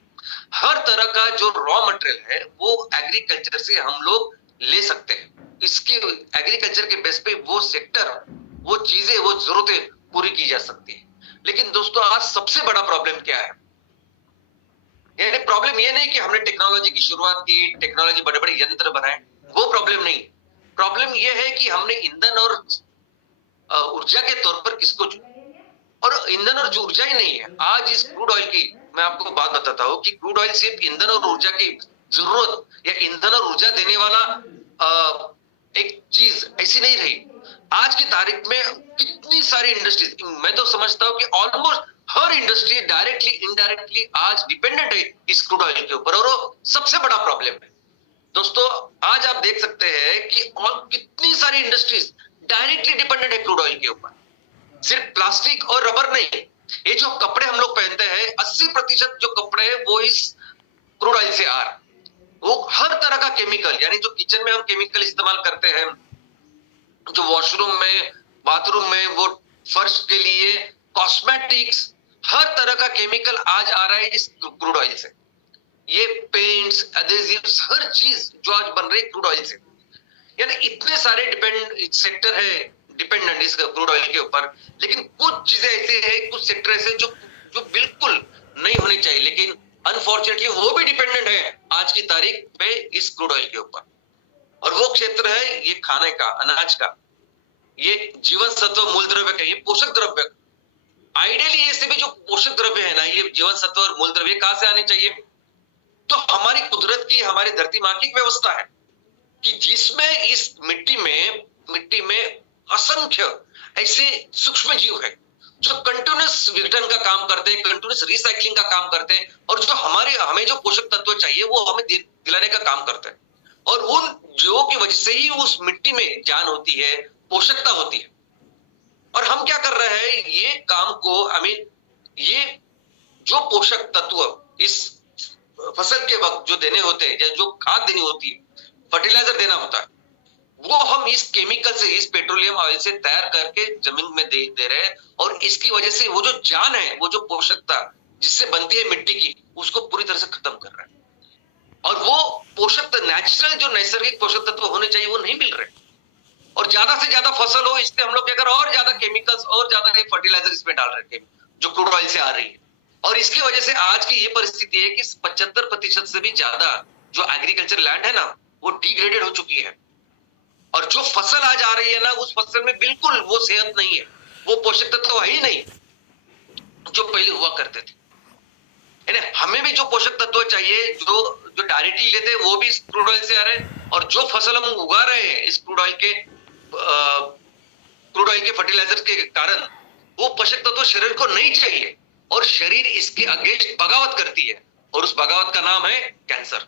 हर तरह का जो रॉ मटेरियल है वो एग्रीकल्चर से हम लोग ले सकते हैं। इसके एग्रीकल्चर के बेस पे वो सेक्टर, वो चीजें, वो जरूरतें पूरी की जा सकती है। लेकिन दोस्तों, आज सबसे बड़ा प्रॉब्लम क्या है? यानी प्रॉब्लम ये नहीं कि हमने टेक्नोलॉजी की शुरुआत की, टेक्नोलॉजी, बड़े बड़े यंत्र बनाए, वो प्रॉब्लम नहीं। प्रॉब्लम ये है कि हमने ईंधन और ऊर्जा के तौर पर किसको चुना, और ईंधन और ऊर्जा ही नहीं है। आज इस क्रूड ऑयल की मैं आपको बात बताता हूँ कि क्रूड ऑयल सिर्फ ईंधन और ऊर्जा की जरूरत या ईंधन और ऊर्जा देने वाला एक चीज ऐसी नहीं रही। आज की तारीख में कितनी सारी इंडस्ट्रीज, मैं तो समझता हूँ कि ऑलमोस्ट हर इंडस्ट्री डायरेक्टली, इनडायरेक्टली आज डिपेंडेंट है इस क्रूड ऑयल के ऊपर, और वो सबसे बड़ा प्रॉब्लम है। दोस्तों, आज आप देख सकते हैं कि और कितनी सारी इंडस्ट्रीज डायरेक्टली डिपेंडेंट है क्रूड ऑयल के ऊपर। सिर्फ प्लास्टिक और रबर नहीं, ये जो कपड़े हम लोग पहनते हैं, 80% जो कपड़े हैं वो इस क्रूड ऑयल से आ रहे। वो हर तरह का केमिकल, यानी जो किचन में हम केमिकल इस्तेमाल करते हैं, जो वॉशरूम में, बाथरूम में, वो फर्श के लिए, कॉस्मेटिक्स, हर तरह का केमिकल आज आ रहा है इस क्रूड ऑयल से। ये पेंट्स, एडेसिव्स, हर चीज जो आज बन रही है क्रूड ऑयल से। यानी इतने सारे सेक्टर है डिपेंडेंट इस क्रूड ऑयल के ऊपर। लेकिन कुछ चीजें ऐसी है, कुछ सेक्टर ऐसे जो बिल्कुल नहीं होनी चाहिए, लेकिन अनफॉर्चुनेटली वो भी डिपेंडेंट है आज की तारीख पे इस क्रूड ऑयल के ऊपर। और वो क्षेत्र है ये खाने का, अनाज का, ये जीवन सत्व, मूल द्रव्य का, ये पोषक द्रव्य। आइडियली ये सभी जो पोषक द्रव्य है ना, ये जीवन सत्व और मूल द्रव्य कहां से आने चाहिए? तो हमारी कुदरत की, हमारी धरती मां की व्यवस्था है। कि जिसमें इस मिट्टी में असंख्य ऐसे सूक्ष्म जीव है जो कंटिन्यूस विघटन का काम करते हैं, कंटिन्यूस रिसाइकलिंग का काम करते हैं, और जो हमें जो पोषक तत्व चाहिए वो हमें दिलाने का काम करते हैं। और उन जीवों की वजह से ही उस मिट्टी में जान होती है, पोषकता होती है। और हम क्या कर रहे हैं, ये काम को ये जो पोषक तत्व इस फसल के वक्त जो देने होते हैं, या जो खाद देनी होती है, फर्टिलाइजर देना होता है, वो हम इस केमिकल से, इस पेट्रोलियम ऑयल से तैयार करके जमीन में दे रहे हैं। और इसकी वजह से वो जो जान है, वो जो पोषकता जिससे बनती है मिट्टी की, उसको पूरी तरह से खत्म कर रहा है। और वो पोषक नेचुरल जो नैसर्गिक पोषक तत्व होने चाहिए वो नहीं मिल रहे। और ज्यादा से ज्यादा फसल हो, इसलिए हम लोग क्या कर रहे हैं, और ज्यादा केमिकल्स और ज्यादा फर्टिलाइजर इसमें डाल रहे हैं, जो क्रूड ऑयल से आ रही है। और इसकी वजह से आज की ये परिस्थिति है कि 75% से भी ज्यादा जो एग्रीकल्चर लैंड है ना, वो डिग्रेडेड हो चुकी है। और जो फसल आज आ रही है ना, उस फसल में बिल्कुल वो सेहत नहीं है, वो पोषक तत्व है ही नहीं जो पहले हुआ करते थे। हमें भी जो पोषक तत्व चाहिए, जो डायरेक्टली लेते हैं, वो भी इस क्रूड ऑयल से आ रहे हैं। और जो फसल हम उगा रहे हैं इस क्रूड ऑयल के फर्टिलाइजर के कारण, वो पोषक तत्व शरीर को नहीं चाहिए, और शरीर इसके अगेंस्ट बगावत करती है। और उस बगावत का नाम है कैंसर।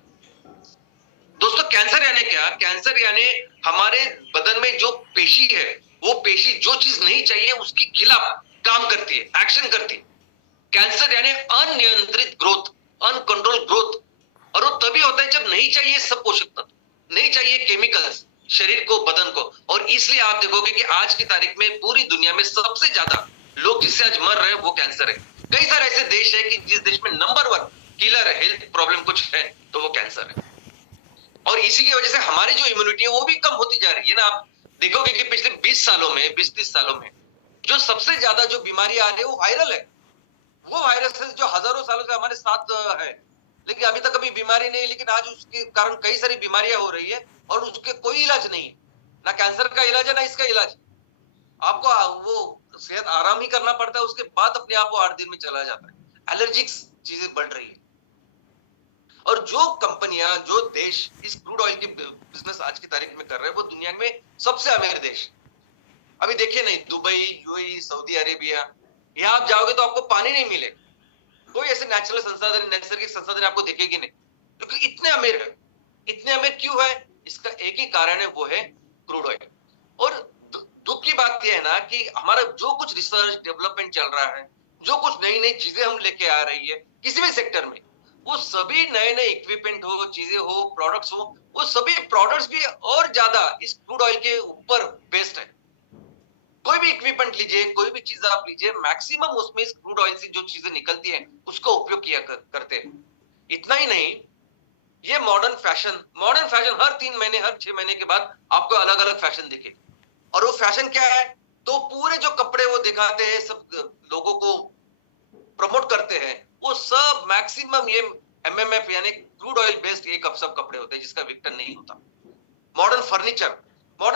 दोस्तों, कैंसर यानी क्या? कैंसर यानी हमारे बदन में जो पेशी है, वो पेशी जो चीज नहीं चाहिए उसके खिलाफ काम करती है, एक्शन करती है। कैंसर यानी अनियंत्रित ग्रोथ, अनकंट्रोल ग्रोथ। और वो तभी होता है जब नहीं चाहिए सब पोषक तत्व, नहीं चाहिए केमिकल्स शरीर को, बदन को। और इसलिए आप देखोगे कि आज की तारीख में पूरी दुनिया में सबसे ज्यादा लोग जिससे आज मर रहे हैं वो कैंसर है। कई सारे ऐसे देश है कि जिस देश में नंबर 1 किलर हेल्थ प्रॉब्लम कुछ है तो वो कैंसर है। और इसी की वजह से हमारी जो इम्यूनिटी है वो भी कम होती जा रही है ना। आप देखोगे कि पिछले 20 सालों में, 20-30 सालों में जो सबसे ज्यादा जो बीमारी आ रही है वो वायरल है। वो वायरस जो हजारों सालों से हमारे साथ है, लेकिन अभी तक कभी बीमारी नहीं। लेकिन आज उसके कारण कई सारी बीमारियां हो रही है और उसके कोई इलाज नहीं है। ना कैंसर का इलाज है, ना इसका इलाज। आपको वो सेहत आराम ही करना पड़ता है, उसके बाद अपने आप वो 8 दिन में चला जाता है। एलर्जिक चीजें बढ़ रही है। और जो कंपनियां, जो देश इस क्रूड ऑयल की बिजनेस आज की तारीख में कर रहे हैं, वो दुनिया में सबसे अमीर देश। अभी देखिए नहीं, दुबई, यूएई, सऊदी अरेबिया, यहाँ आप जाओगे तो आपको पानी नहीं मिलेगा। कोई ऐसे नेचुरल संसाधन, नैसर्गिक संसाधन आपको दिखेगी नहीं, क्योंकि इतने अमीर है। इतने अमीर क्यों है? इसका एक ही कारण है, वो है क्रूड ऑयल। और दुख की बात यह है ना कि हमारा जो कुछ रिसर्च डेवलपमेंट चल रहा है, जो कुछ नई नई चीजें हम लेके आ रही है किसी भी सेक्टर में, वो सभी नए नए इक्विपमेंट हो, चीजें हो, प्रोडक्ट्स हो, वो सभी प्रोडक्ट्स भी और ज्यादा इस क्रूड ऑयल के ऊपर बेस्ड है। कोई भी इक्विपमेंट लीजिए, कोई भी चीज आप लीजिए, मैक्सिमम उसमें इस क्रूड ऑयल से जो चीजें निकलती हैं उसका उपयोग किया करते हैं। इतना ही नहीं, ये मॉडर्न फैशन हर 3 महीने, हर 6 महीने के बाद आपको अलग अलग फैशन दिखे। और वो फैशन क्या है? तो पूरे जो कपड़े वो दिखाते हैं, सब लोगों को प्रमोट करते हैं, वो सब मैक्सिमम ये एमएमएफ यानी क्रूड ऑयल बेस्ड एक सब कपड़े होते हैं जिसका विघटन नहीं होता। मॉडर्न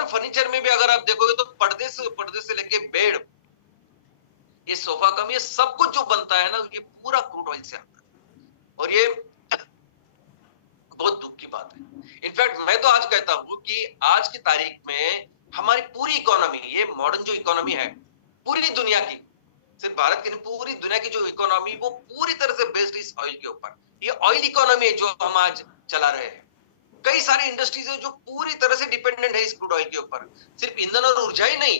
फर्नीचर में भी अगर आप देखोगे तो पर्दे से लेके बेड, ये सोफा कम, ये सब कुछ जो बनता है ना, ये पूरा क्रूड ऑयल से आता है। और ये बहुत दुख की बात है। इनफैक्ट मैं तो आज कहता हूं कि आज की तारीख में हमारी पूरी इकोनॉमी, ये मॉडर्न जो इकोनॉमी है पूरी दुनिया की, सिर्फ भारत की नहीं, पूरी दुनिया की जो इकोनॉमी, वो पूरी तरह से बेस्ड इस ऑयल के ऊपर। ये ऑयल इकोनॉमी है जो हम आज चला रहे हैं। कई सारी इंडस्ट्रीज है जो पूरी तरह से डिपेंडेंट है इस क्रूड ऑयल के ऊपर। सिर्फ ईंधन और ऊर्जा ही नहीं,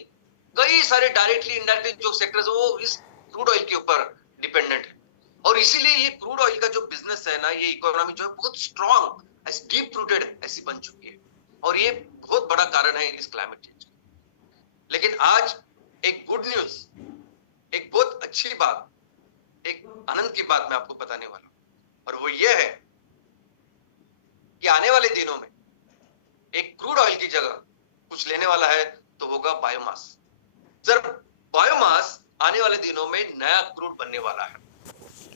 कई सारे डायरेक्टली इनडायरेक्टली जो सेक्टर्स वो इस क्रूड ऑयल के ऊपर डिपेंडेंट है। और इसीलिए ये क्रूड ऑयल का जो बिजनेस है ना, ये इकोनॉमी जो है बहुत स्ट्रॉन्ग, डीप रूटेड ऐसी बन चुकी है। और ये बहुत बड़ा कारण है इस क्लाइमेट चेंज। लेकिन आज एक गुड न्यूज, एक बहुत अच्छी बात, एक आनंद की बात मैं आपको बताने वाला हूं, और वो ये है कि आने वाले दिनों में एक क्रूड ऑयल की जगह कुछ लेने वाला है तो होगा बायोमास। सर, बायोमास आने वाले दिनों में नया क्रूड बनने वाला है।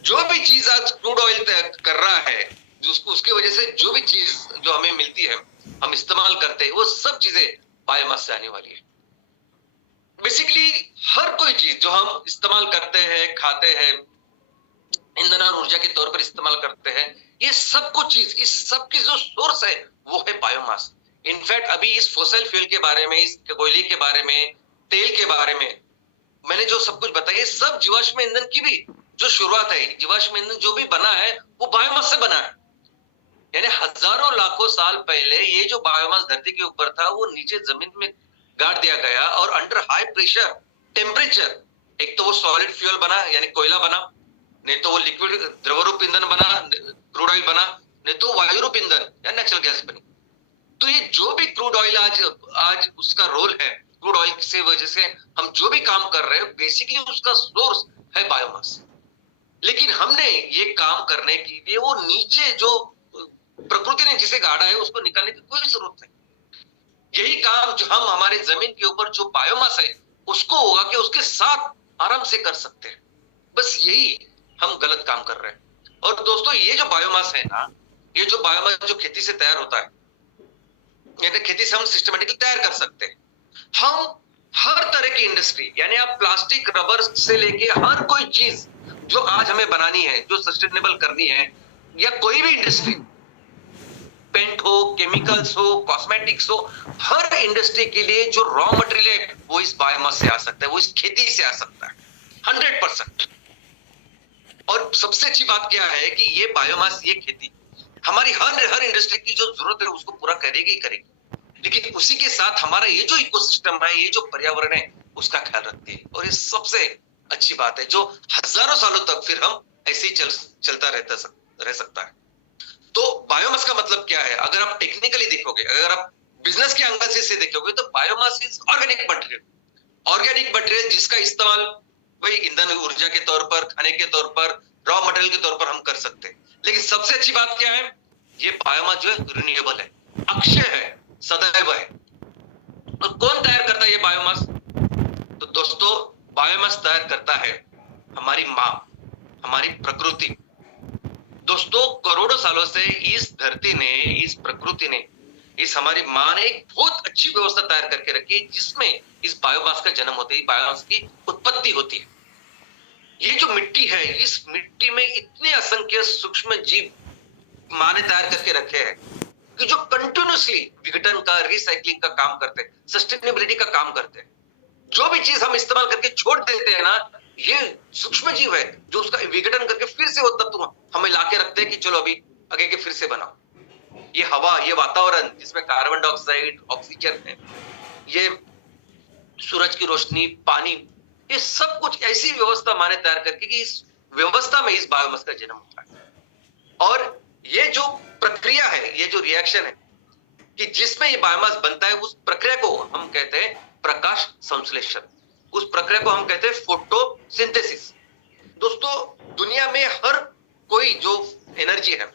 जो भी चीज आज क्रूड ऑयल कर रहा है, जिसको उसकी वजह से जो भी चीज जो हमें मिलती है, हम इस्तेमाल करते हैं, वो सब चीजें बायोमास से आने वाली है। बेसिकली हर कोई चीज जो हम इस्तेमाल करते हैं, खाते हैं, ईंधन और ऊर्जा के तौर पर इस्तेमाल करते हैं, ये सब कुछ चीज, इस सब की जो सोर्स है वो है बायोमास। इनफैक्ट अभी इस फॉसिल फ्यूल के बारे में, इस कोयले के बारे में, तेल के बारे में मैंने जो सब कुछ बताया, सब जीवाश्म ईंधन की भी जो शुरुआत है, जीवाश्म ईंधन जो भी बना है वो बायोमास से बना है। यानी हजारों लाखों साल पहले ये जो बायोमास धरती के ऊपर था वो नीचे जमीन में गाड़ दिया गया और अंडर हाई प्रेशर टेम्परेचर एक तो वो सॉलिड फ्यूल बना यानी कोयला बना, नहीं तो वो लिक्विड द्रवरूप ईंधन बना, क्रूड ऑयल बना, नहीं तो वायुरूप ईंधन या नेचुरल गैस बनी। तो ये जो भी क्रूड ऑयल आज उसका रोल है, क्रूड ऑयल से वजह से हम जो भी काम कर रहे हैं बेसिकली उसका सोर्स है बायोमास। लेकिन हमने ये काम करने के लिए वो नीचे जो प्रकृति ने जिसे गाड़ा है उसको निकालने की कोई जरूरत नहीं। यही काम जो हम हमारे जमीन के ऊपर जो बायोमास है उसको उगा के उसके साथ आराम से कर सकते हैं। बस यही हम गलत काम कर रहे हैं। और दोस्तों ये जो बायोमास है ना, ये जो बायोमास जो खेती से तैयार होता है, यानी खेती से हम सिस्टमेटिकली तैयार कर सकते हैं। हम हर तरह की इंडस्ट्री यानी आप प्लास्टिक रबर से लेके हर कोई चीज जो आज हमें बनानी है, जो सस्टेनेबल करनी है, या कोई भी इंडस्ट्री, पेंट हो, केमिकल्स हो, कॉस्मेटिक्स हो, हर इंडस्ट्री के लिए जो रॉ मटेरियल है वो इस बायोमास से आ सकता है, वो इस खेती से आ सकता है 100%। और सबसे अच्छी बात क्या है कि ये बायोमास, ये खेती हमारी हर इंडस्ट्री की जो जरूरत है उसको पूरा करेगी ही करेगी, लेकिन उसी के साथ हमारा ये जो इकोसिस्टम है, ये जो पर्यावरण है उसका ख्याल रखती है। और ये सबसे अच्छी बात है जो हजारों सालों तक फिर हम ऐसे ही चलता रह सकता है। तो बायोमास का मतलब क्या है? अगर आप टेक्निकली देखोगे, अगर आप बिजनेस के एंगल से देखोगे तो बायोमास इज ऑर्गेनिक मटेरियल जिसका इस्तेमाल वही ईंधन ऊर्जा के तौर पर, खाने के तौर पर, रॉ मटेरियल के तौर पर हम कर सकते हैं। लेकिन सबसे अच्छी बात क्या है, ये बायोमास जो है रिन्यूएबल है, अक्षय है, सदैव है। तो कौन तैयार करता है ये बायोमास? तो दोस्तों बायोमास तैयार करता है हमारी माँ, हमारी प्रकृति। दोस्तों करोड़ों सालों से इस धरती ने, इस प्रकृति ने, इस हमारी माँ ने एक बहुत अच्छी व्यवस्था तैयार करके रखी है जिसमें इस बायोमास का जन्म होता है, बायोमास की उत्पत्ति होती है। ये जो मिट्टी है, इस मिट्टी में इतने असंख्य सूक्ष्म जीव माँ ने तैयार करके रखे हैं कि जो कंटिन्यूअसली विघटन का, रिसाइकलिंग का काम करते हैं, सस्टेनेबिलिटी का काम करते हैं। जो भी चीज हम इस्तेमाल करके छोड़ देते हैं ना, ये सूक्ष्म जीव है जो उसका विघटन करके फिर से वो तत्व हमें लाके रखते हैं कि चलो अभी आगे के फिर से बनाओ। ये हवा, ये वातावरण जिसमें कार्बन डाइऑक्साइड, ऑक्सीजन है, ये सूरज की रोशनी, पानी, ये सब कुछ ऐसी व्यवस्था माने तैयार करके कि इस व्यवस्था में इस बायोमास का जन्म होता है। और ये जो प्रक्रिया है, ये जो रिएक्शन है कि जिसमें ये बायोमास बनता है, उस प्रक्रिया को हम कहते हैं प्रकाश संश्लेषण, उस प्रक्रिया को हम कहते हैं फोटोसिंथेसिस। दोस्तों दुनिया में हर कोई जो एनर्जी है,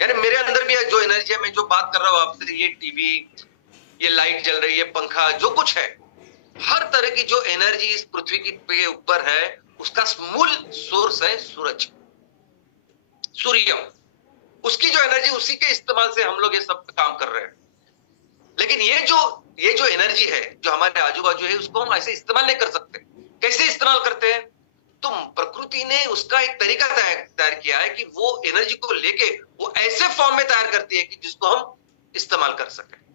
यानी मेरे अंदर भी जो एनर्जी है, मैं जो बात कर रहा हूं आपसे, ये टीवी, ये लाइट जल रही है, पंखा, जो कुछ है, हर तरह की जो एनर्जी इस पृथ्वी के ऊपर है उसका मूल सोर्स है सूरज, सूर्य। उसकी जो एनर्जी, उसी के इस्तेमाल से हम लोग ये सब काम कर रहे हैं। लेकिन ये जो एनर्जी है जो हमारे आजू बाजू है, उसको हम ऐसे इस्तेमाल नहीं कर सकते। कैसे इस्तेमाल करते हैं? तो प्रकृति ने उसका एक तरीका तैयार किया है कि वो एनर्जी को लेके वो ऐसे फॉर्म में तैयार करती है कि जिसको हम इस्तेमाल कर सके।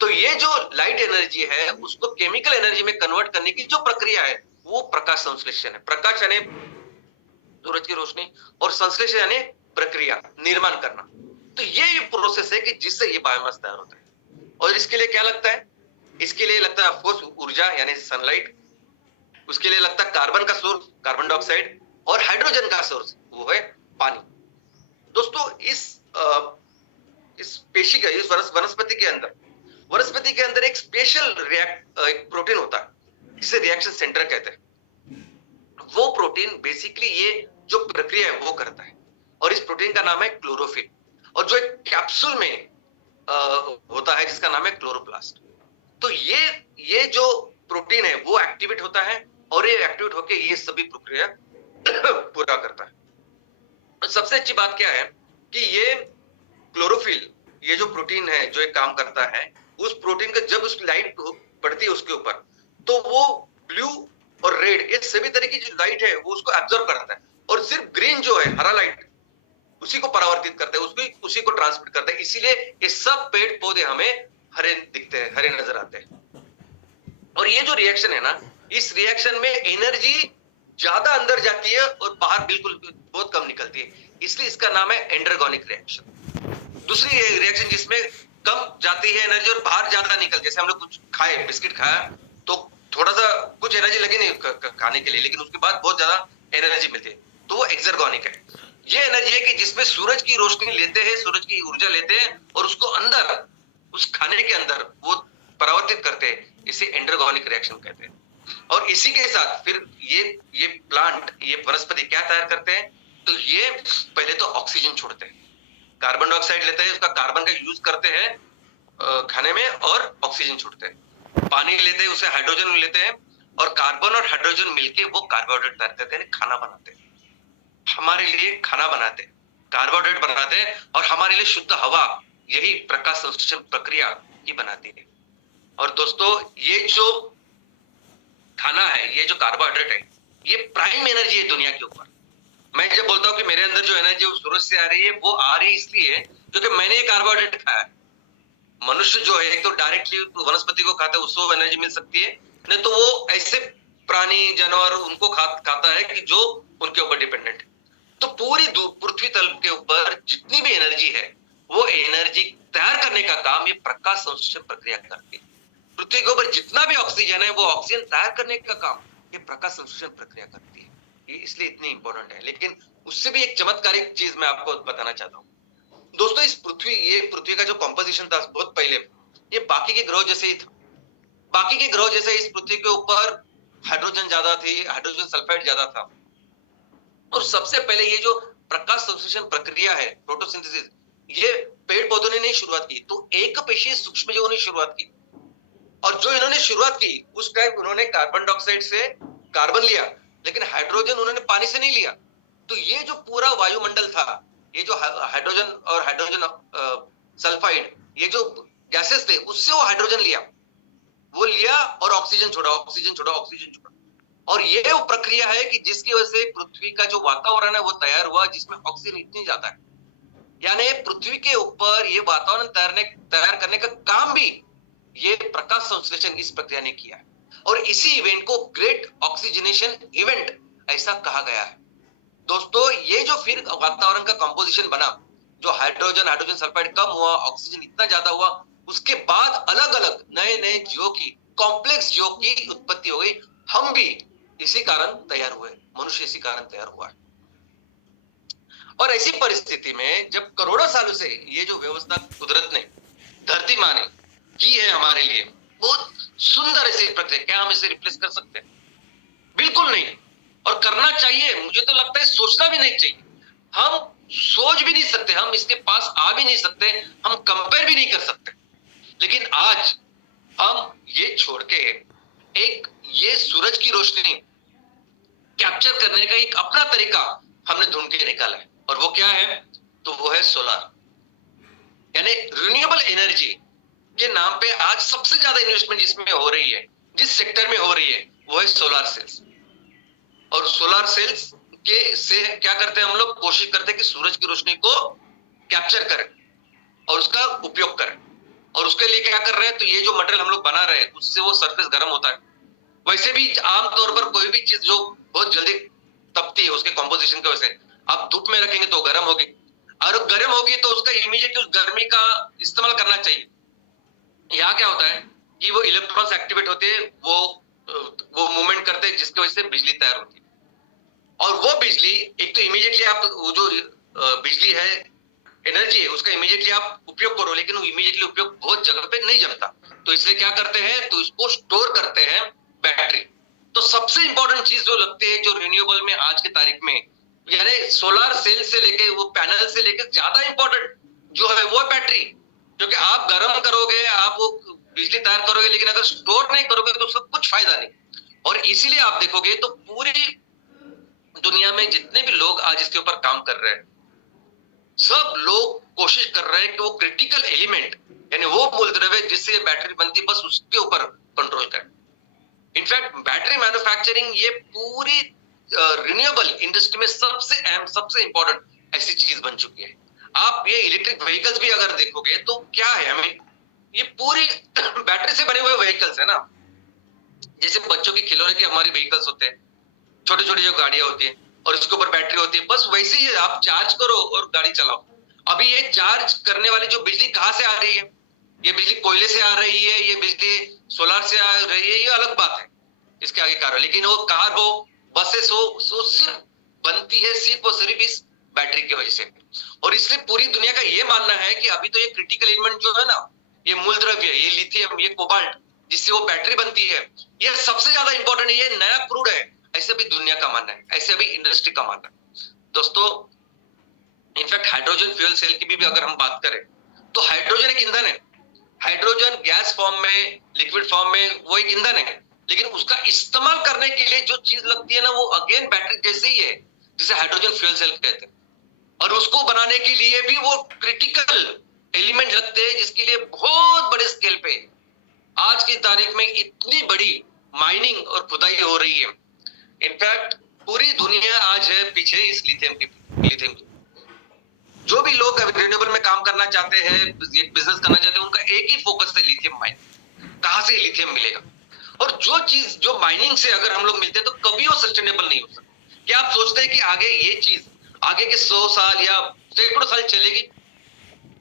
तो ये जो लाइट एनर्जी है उसको केमिकल एनर्जी में कन्वर्ट करने की जो प्रक्रिया है वो प्रकाश संश्लेषण है। प्रकाश यानी सूरज की रोशनी, और संश्लेषण यानी प्रक्रिया, निर्माण करना। तो ये प्रोसेस है कि जिससे ये बायोमास तैयार होता है। और इसके लिए क्या लगता है? इसके लिए लगता है ऑफकोर्स ऊर्जा यानी सनलाइट, उसके लिए लगता है कार्बन का सोर्स, कार्बन डाइऑक्साइड, और हाइड्रोजन का सोर्स वो है पानी। दोस्तों इस पेशी का, इस वनस्पति के अंदर एक स्पेशल एक प्रोटीन होता है जिसे रिएक्शन सेंटर कहते हैं। वो प्रोटीन बेसिकली ये जो प्रक्रिया है वो करता है, और इस प्रोटीन का नाम है क्लोरोफिल। और जो एक कैप्सूल में होता है जिसका नाम है क्लोरोप्लास्ट। तो ये जो प्रोटीन है वो एक्टिवेट होता है, और ये एक्टिवेट होके ये सभी प्रक्रिया पूरा करता है। तो सबसे अच्छी बात क्या है कि ये क्लोरोफिल, ये जो प्रोटीन है जो एक काम करता है, उस प्रोटीन का जब उस लाइट पड़ती है उसके ऊपर, तो वो ब्लू और रेड, ये सभी तरह की जो लाइट है वो उसको एब्जॉर्ब करता है, और सिर्फ ग्रीन जो है, हरा लाइट, उसी को परावर्तित करता है, उसी को ट्रांसमिट करता है। इसीलिए ये सब पेड़ पौधे हमें हरे दिखते हैं, हरे नजर आते हैं। और ये जो रिएक्शन है ना, इस रिएक्शन में एनर्जी ज्यादा अंदर जाती है और बाहर बिल्कुल बहुत कम निकलती है, इसलिए इसका नाम है एंडरगोनिक रिएक्शन। दूसरी रिएक्शन जिसमें कम जाती है एनर्जी और बाहर ज्यादा निकलती है, जैसे हम लोग कुछ खाए, बिस्किट खाया तो थोड़ा सा कुछ एनर्जी लगी नहीं खाने के लिए, लेकिन उसके बाद बहुत ज्यादा एनर्जी मिलती है, तो वो एक्सर्गोनिक है। ये एनर्जी है कि जिसमें सूरज की रोशनी लेते हैं, सूरज की ऊर्जा लेते हैं और उसको अंदर, उस खाने के अंदर वो परावर्तित करते हैं, इसे एंडरगोनिक रिएक्शन कहते हैं। और इसी के साथ फिर ये प्लांट, ये वनस्पति क्या तैयार करते हैं, तो ये पहले तो ऑक्सीजन छोड़ते हैं, कार्बन डाइऑक्साइड लेते हैं, उसका कार्बन का यूज करते हैं खाने में और ऑक्सीजन छोड़ते हैं। पानी लेते हैं, उसे हाइड्रोजन लेते हैं और कार्बन और हाइड्रोजन मिलके वो कार्बोहाइड्रेट तैयार करते हैं, खाना बनाते हैं, हमारे लिए खाना बनाते हैं, कार्बोहाइड्रेट बनाते हैं और हमारे लिए शुद्ध हवा, यही प्रकाश संश्लेषण प्रक्रिया की बनाती है। और दोस्तों ये जो खाना है, ये जो कार्बोहाइड्रेट है, ये प्राइम एनर्जी है दुनिया के ऊपर। मैं जब बोलता हूँ कि मेरे अंदर जो एनर्जी सूरज से आ रही है, वो आ रही इसलिए क्योंकि मैंने ये कार्बोहाइड्रेट खाया है। मनुष्य जो है एक तो डायरेक्टली वनस्पति को खाता है, उसको एनर्जी मिल सकती है, नहीं तो वो ऐसे प्राणी जानवर उनको खाता है कि जो उनके ऊपर डिपेंडेंट है। तो पूरी पृथ्वी तल के ऊपर जितनी भी एनर्जी है, वो एनर्जी तैयार करने का काम ये प्रकाश संश्लेषण प्रक्रिया करती है। पृथ्वी के ऊपर जितना भी ऑक्सीजन है, वो ऑक्सीजन तैयार करने का काम ये प्रकाश संश्लेषण प्रक्रिया करती है। ये इसलिए इतनी इंपॉर्टेंट है। लेकिन उससे भी एक चमत्कारिक चीज मैं आपको बताना चाहता हूँ दोस्तों। इस पृथ्वी का जो कॉम्पोजिशन था बहुत पहले, ये बाकी के ग्रह जैसे ही था। बाकी के ग्रह जैसे इस पृथ्वी के ऊपर हाइड्रोजन ज्यादा थी, हाइड्रोजन सल्फाइड ज्यादा था। और सबसे पहले ये जो प्रकाश संश्लेषण प्रक्रिया है, फोटोसिंथेसिस, ये पेड़ पौधों ने नहीं शुरुआत की, तो एक पेशीय सूक्ष्मजीवों ने शुरुआत की। और जो इन्होंने शुरुआत की, उस टाइम उन्होंने कार्बन डाइऑक्साइड से कार्बन लिया, लेकिन हाइड्रोजन उन्होंने पानी से नहीं लिया। तो ये जो पूरा वायुमंडल था, ये जो हाइड्रोजन और हाइड्रोजन सल्फाइड, ये जो गैसेस थे, उससे वो हाइड्रोजन लिया, वो लिया और ऑक्सीजन छोड़ा, ऑक्सीजन छोड़ा, ऑक्सीजन छोड़ा। और ये वो प्रक्रिया है कि जिसकी वजह से पृथ्वी का जो वातावरण है वो तैयार हुआ, जिसमें ऑक्सीजन इतनी ज्यादा है। यानी पृथ्वी के ऊपर ये वातावरण तैयार करने का काम भी ये प्रकाश संश्लेषण इस प्रक्रिया ने किया है। और इसी इवेंट को ग्रेट ऑक्सीजनेशन इवेंट ऐसा कहा गया है। दोस्तों ये जो फिर वातावरण का कंपोजिशन बना, जो हाइड्रोजन सल्फाइड कम हुआ, ऑक्सीजन इतना ज्यादा हुआ, उसके बाद अलग अलग नए नए जीवों की, कॉम्प्लेक्स जीवों की उत्पत्ति हो गई। हम भी इसी कारण तैयार हुए, मनुष्य इसी कारण तैयार हुआ है। और ऐसी परिस्थिति में जब करोड़ों सालों से ये जो व्यवस्था कुदरत ने, धरती माँ ने की है हमारे लिए, बहुत सुंदर ऐसी प्रक्रिया, क्या हम इसे रिप्लेस कर सकते हैं? बिल्कुल नहीं। और करना चाहिए, मुझे तो लगता है सोचना भी नहीं चाहिए। हम सोच भी नहीं सकते, हम इसके पास आ भी नहीं सकते, हम कंपेयर भी नहीं कर सकते। लेकिन आज हम ये छोड़ के एक ये सूरज की रोशनी कैप्चर करने का एक अपना तरीका हमने ढूंढ के निकाला है। और वो क्या है? तो वो है सोलर, यानी रिन्यूएबल एनर्जी के नाम पे आज सबसे ज्यादा इन्वेस्टमेंट जिसमें हो रही है, जिस सेक्टर में हो रही है, वो है सोलर सेल्स। और सोलर सेल्स के से क्या करते हैं हम लोग? कोशिश करते हैं कि सूरज की रोशनी को कैप्चर करें और उसका उपयोग करें। और उसके लिए क्या कर रहे हैं? तो ये जो मटेरियल हम लोग बना रहे हैं, उससे वो सरफेस गर्म होता है। वैसे भी आमतौर पर कोई भी चीज जो बहुत जल्दी तपती है, उसके कॉम्पोजिशन की वजह से आप धूप में रखेंगे तो गर्म होगी, और गर्म होगी तो उसका इमीडिएटली उस गर्मी का इस्तेमाल करना चाहिए। यहाँ क्या होता है कि वो इलेक्ट्रॉन्स एक्टिवेट होते हैं, वो मूवमेंट करते हैं, जिसकी वजह से बिजली तैयार होती है। और वो बिजली एक तो इमीडिएटली आप वो जो बिजली है, एनर्जी है, उसका इमीडिएटली आप उपयोग करो, लेकिन वो इमीडिएटली उपयोग बहुत जगह पे नहीं जमता। तो इसलिए क्या करते हैं? तो इसको स्टोर करते हैं बैटरी। तो सबसे इंपॉर्टेंट चीज जो लगती है, जो रिन्यूएबल में आज की तारीख में, यानी सोलर सेल से लेके वो पैनल से लेके ज्यादा इंपॉर्टेंट जो है वो बैटरी। क्योंकि आप गर्म करोगे, आप वो बिजली तैयार करोगे, लेकिन अगर स्टोर नहीं करोगे तो उसका कुछ फायदा नहीं। और इसीलिए आप देखोगे तो पूरी दुनिया में जितने भी लोग आज इसके ऊपर काम कर रहे हैं, सब लोग कोशिश कर रहे हैं कि वो क्रिटिकल एलिमेंट, यानी वो मूलद्रव्य जिससे बैटरी बनती है, बस उसके ऊपर कंट्रोल करें। इनफैक्ट बैटरी मैन्युफैक्चरिंग ये पूरी रिन्यूएबल इंडस्ट्री में सबसे अहम, सबसे इंपॉर्टेंट ऐसी चीज बन चुकी है। आप ये इलेक्ट्रिक व्हीकल्स भी अगर देखोगे तो क्या है, हमें ये पूरी बैटरी से बने हुए व्हीकल्स है ना, जैसे बच्चों के खिलौने के हमारे व्हीकल्स होते हैं, छोटे छोटे जो गाड़ियां होती हैं और इसके ऊपर बैटरी होती है, बस वैसे ही आप चार्ज करो और गाड़ी चलाओ। अभी ये चार्ज करने वाली जो बिजली कहाँ से आ रही है, ये बिजली कोयले से आ रही है, ये बिजली सोलर से आ रही है, ये अलग बात है, इसके आगे कार हो, लेकिन वो कार हो, बसेस हो, सिर्फ बनती है सिर्फ और सिर्फ इस बैटरी की वजह से। और इसलिए पूरी दुनिया का ये मानना है कि अभी तो ये क्रिटिकल एलिमेंट जो है ना, ये मूलद्रव्य, ये लिथियम, ये कोबाल्ट, जिससे वो बैटरी बनती है, ये सबसे ज्यादा इंपॉर्टेंट है, ये नया क्रूड है, ऐसे भी दुनिया का मानना है, ऐसे भी इंडस्ट्री का मानना है। दोस्तों, इनफैक्ट हाइड्रोजन फ्यूल सेल की भी अगर हम बात करें तो हाइड्रोजन एक ईंधन है, हाइड्रोजन गैस फॉर्म में, लिक्विड फॉर्म में वो एक ईंधन है, लेकिन उसका इस्तेमाल करने के लिए जो चीज लगती है ना, वो अगेन बैटरी जैसे ही है, जिसे हाइड्रोजन फ्यूल सेल कहते हैं। और उसको बनाने के लिए भी वो क्रिटिकल एलिमेंट लगते हैं, जिसके लिए बहुत बड़े स्केल पे आज की तारीख में इतनी बड़ी माइनिंग और खुदाई हो रही है। इनफैक्ट पूरी दुनिया आज है पीछे इस लिथियम की। जो भी लोग रिन्यूएबल में काम करना चाहते हैं, बिजनेस करना चाहते हैं, उनका एक ही फोकस है लिथियम माइनिंग, कहां से लिथियम मिलेगा। और जो चीज जो माइनिंग से अगर हम लोग मिलते हैं तो कभी वो सस्टेनेबल नहीं हो सकता। क्या आप सोचते हैं कि आगे ये चीज आगे के 100 साल या सैकड़ों साल चलेगी?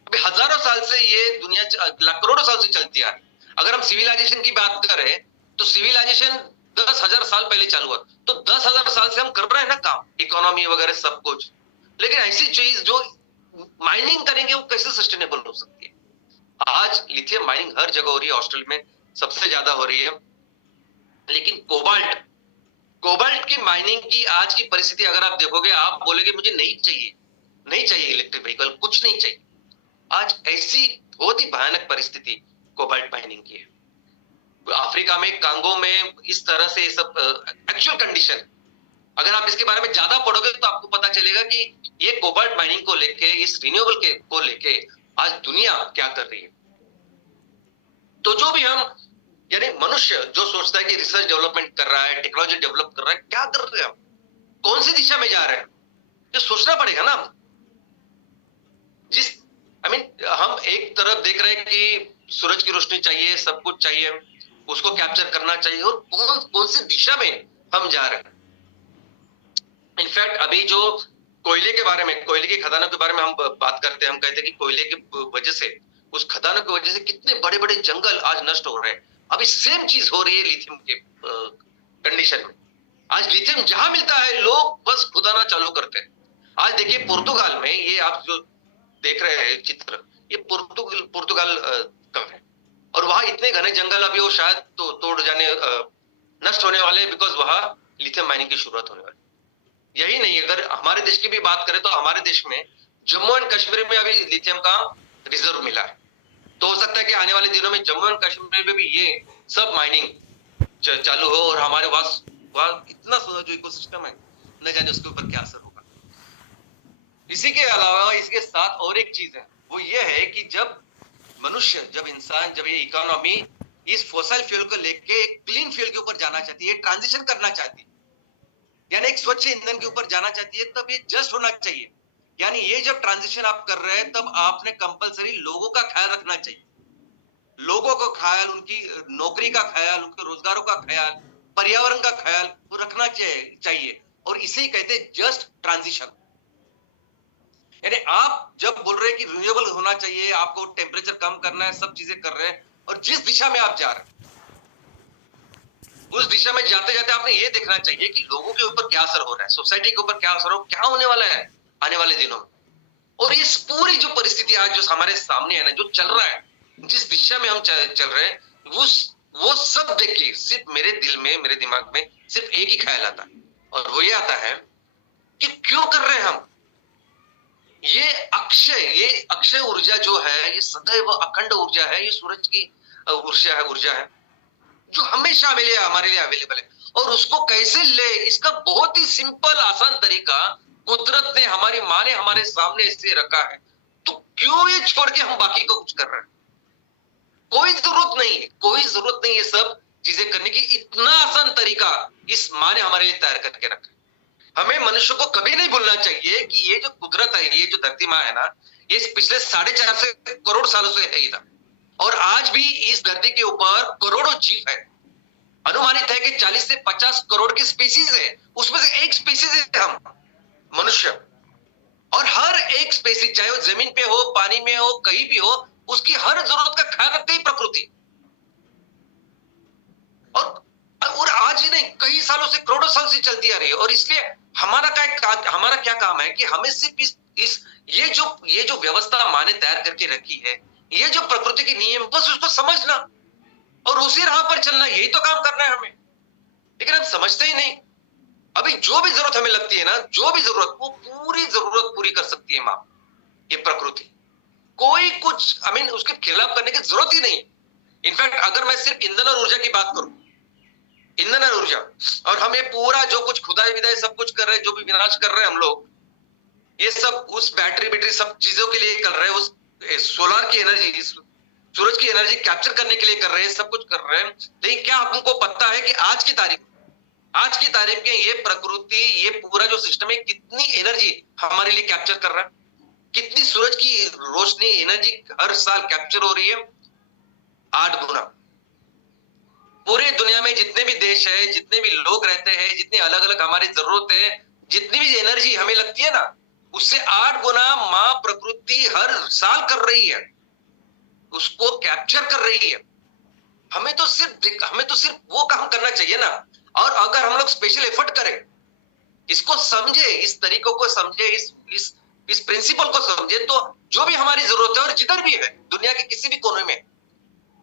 अभी हजारों साल से ये दुनिया करोड़ों साल से चलती आ रही। अगर हम सिविलाइजेशन की बात करें तो सिविलाइजेशन 10,000 साल पहले चालू हुआ, तो 10,000 साल से हम कर रहे हैं ना काम, इकोनॉमी वगैरह सब कुछ। लेकिन ऐसी चीज जो माइनिंग करेंगे वो कैसे सस्टेनेबल हो सकती है? आज लिथियम माइनिंग हर जगह हो रही है, ऑस्ट्रेलिया में सबसे ज्यादा हो रही है, लेकिन कोबाल्ट की माइनिंग की आज की परिस्थिति अगर आप देखोगे, आप बोलेगे मुझे नहीं चाहिए इलेक्ट्रिक व्हीकल, कुछ नहीं चाहिए। आज ऐसी बहुत ही भयानक परिस्थिति कोबाल्ट माइनिंग की है। अफ्रीका में कांगो में इस तरह से सब एक्चुअल कंडीशन, अगर आप इसके बारे में ज्यादा पढ़ोगे तो आपको पता चलेगा कि ये कोबाल्ट माइनिंग को लेके, इस रिन्यूएबल के को लेके आज दुनिया क्या कर रही है। तो जो भी हम, यानी मनुष्य जो सोचता है कि रिसर्च डेवलपमेंट कर रहा है, टेक्नोलॉजी डेवलप कर रहा है, क्या कर रहे हैं हम, कौन सी दिशा में जा रहे हैं, ये सोचना पड़ेगा ना। जिस हम एक तरफ देख रहे हैं कि सूरज की रोशनी चाहिए, सब कुछ चाहिए, उसको कैप्चर करना चाहिए, और कौन सी दिशा में हम जा रहे हैं। इनफैक्ट अभी जो कोयले के बारे में, कोयले की खदानों के बारे में हम बात करते हैं, हम कहते हैं कि कोयले की वजह से, उस खदानों की वजह से कितने बड़े बड़े जंगल आज नष्ट हो रहे हैं। अभी सेम चीज हो रही है लिथियम के कंडीशन में। आज लिथियम जहां मिलता है लोग बस खुदाना चालू करते हैं। आज देखिए पुर्तगाल में, ये आप जो देख रहे हैं चित्र, ये पुर्तगाल का है, और वहां इतने घने जंगल अभी वो शायद तोड़ जाने, नष्ट होने वाले, बिकॉज वहां लिथियम माइनिंग की शुरुआत होने वाली। यही नहीं, अगर हमारे देश की भी बात करें तो हमारे देश में जम्मू एंड कश्मीर में अभी लिथियम का रिजर्व मिला है। तो हो सकता है कि आने वाले दिनों में जम्मू एंड कश्मीर में भी ये सब माइनिंग चालू हो, और हमारे वहां इतना सुंदर जो इकोसिस्टम है, न जाने उसके ऊपर क्या असर होगा। इसी के अलावा इसके साथ और एक चीज है, वो ये है कि जब मनुष्य, जब इंसान, जब ये इकोनॉमी इस फॉसिल फ्यूल को लेके क्लीन फ्यूल के ऊपर जाना चाहती है, ट्रांजिशन करना चाहती है, यानी एक स्वच्छ ईंधन के ऊपर जाना चाहती है, तब ये जस्ट होना चाहिए। यानी ये जब ट्रांजिशन आप कर रहे हैं, तब आपने कंपलसरी लोगों का ख्याल रखना चाहिए, लोगों का ख्याल, उनकी नौकरी का ख्याल, उनके रोजगारों का ख्याल, पर्यावरण का ख्याल रखना चाहिए। और इसे ही कहते हैं जस्ट ट्रांजिशन। यानी आप जब बोल रहे हैं कि रिन्यूएबल होना चाहिए, आपको टेम्परेचर कम करना है, सब चीजें कर रहे हैं, और जिस दिशा में आप जा रहे हैं उस दिशा में जाते जाते आपने ये देखना चाहिए कि लोगों के ऊपर क्या असर हो रहा है, सोसाइटी के ऊपर क्या असर हो, क्या होने वाला है आने वाले दिनों में। और इस पूरी जो परिस्थिति आज जो हमारे सामने है ना, जो चल रहा है, जिस दिशा में हम चल रहे हैं, वो सब देख के सिर्फ मेरे दिल में, मेरे दिमाग में सिर्फ एक ही ख्याल आता है, और वो ये आता है कि क्यों कर रहे हैं हम ये अक्षय ऊर्जा जो है, ये सदैव अखंड ऊर्जा है, ये सूरज की ऊर्जा है जो हमेशा हमारे लिए अवेलेबल है। और उसको कैसे ले, इसका बहुत ही सिंपल आसान तरीका कुदरत ने, हमारी माँ ने हमारे सामने इसलिए रखा है। तो क्यों ये छोड़ के हम बाकी को कुछ कर रहे हैं? कोई जरूरत नहीं ये सब चीजें करने की। इतना आसान तरीका इस माँ ने हमारे लिए तैयार करके रखा है। हमें मनुष्य को कभी नहीं भूलना चाहिए कि ये जो कुदरत है, ये जो धरती माँ है ना, ये पिछले 4.5 करोड़ सालों से है इधर, और आज भी इस धरती के ऊपर करोड़ों जीव है। अनुमानित है कि 40 से 50 करोड़ की स्पीसीज है, उसमें से एक स्पीसीज है हम मनुष्य। और हर एक स्पीसीज, चाहे वो जमीन पे हो, पानी में हो, कहीं भी हो, उसकी हर जरूरत का ख्याल रखती है प्रकृति। और आज नहीं, कई सालों से, करोड़ों साल से चलती आ रही है। और इसलिए हमारा क्या काम है कि हमें सिर्फ ये जो व्यवस्था माँ ने तैयार करके रखी है, ये जो प्रकृति के नियम, बस उसको समझना और उसी राह पर चलना, यही तो काम करना है हमें। लेकिन हम समझते ही नहीं। अभी जो भी जरूरत हमें लगती है ना, जो भी जरूरत, वो पूरी जरूरत पूरी कर सकती है माँ, ये प्रकृति। कोई कुछ उसके खिलाफ करने की जरूरत ही नहीं। इनफैक्ट अगर मैं सिर्फ ईंधन और ऊर्जा की बात करूं, ईंधन और ऊर्जा, और हम ये पूरा जो कुछ खुदाई विदाई सब कुछ कर रहे हैं, जो भी विनाश कर रहे हैं हम लोग, ये सब उस बैटरी सब चीजों के लिए कर रहे हैं, उस सोलर की एनर्जी, सूरज की एनर्जी कैप्चर करने के लिए कर रहे हैं, सब कुछ कर रहे हैं। लेकिन क्या आपको पता है कि आज की तारीख में ये प्रकृति, ये पूरा जो सिस्टम है, कितनी एनर्जी हमारे लिए कैप्चर कर रहा है? कितनी सूरज की रोशनी, एनर्जी हर साल कैप्चर हो रही है? 8 गुना। पूरे दुनिया में जितने भी देश है, जितने भी लोग रहते हैं, जितनी अलग अलग हमारी जरूरत है, जितनी भी एनर्जी हमें लगती है ना, उससे 8 गुना माँ प्रकृति हर साल कर रही है, उसको कैप्चर कर रही है। हमें तो सिर्फ वो काम करना चाहिए ना। और अगर हम लोग स्पेशल एफर्ट करें, इसको समझे, इस तरीकों को समझे, इस प्रिंसिपल को समझे, तो जो भी हमारी जरूरत है, और जिधर भी है दुनिया के किसी भी कोने में,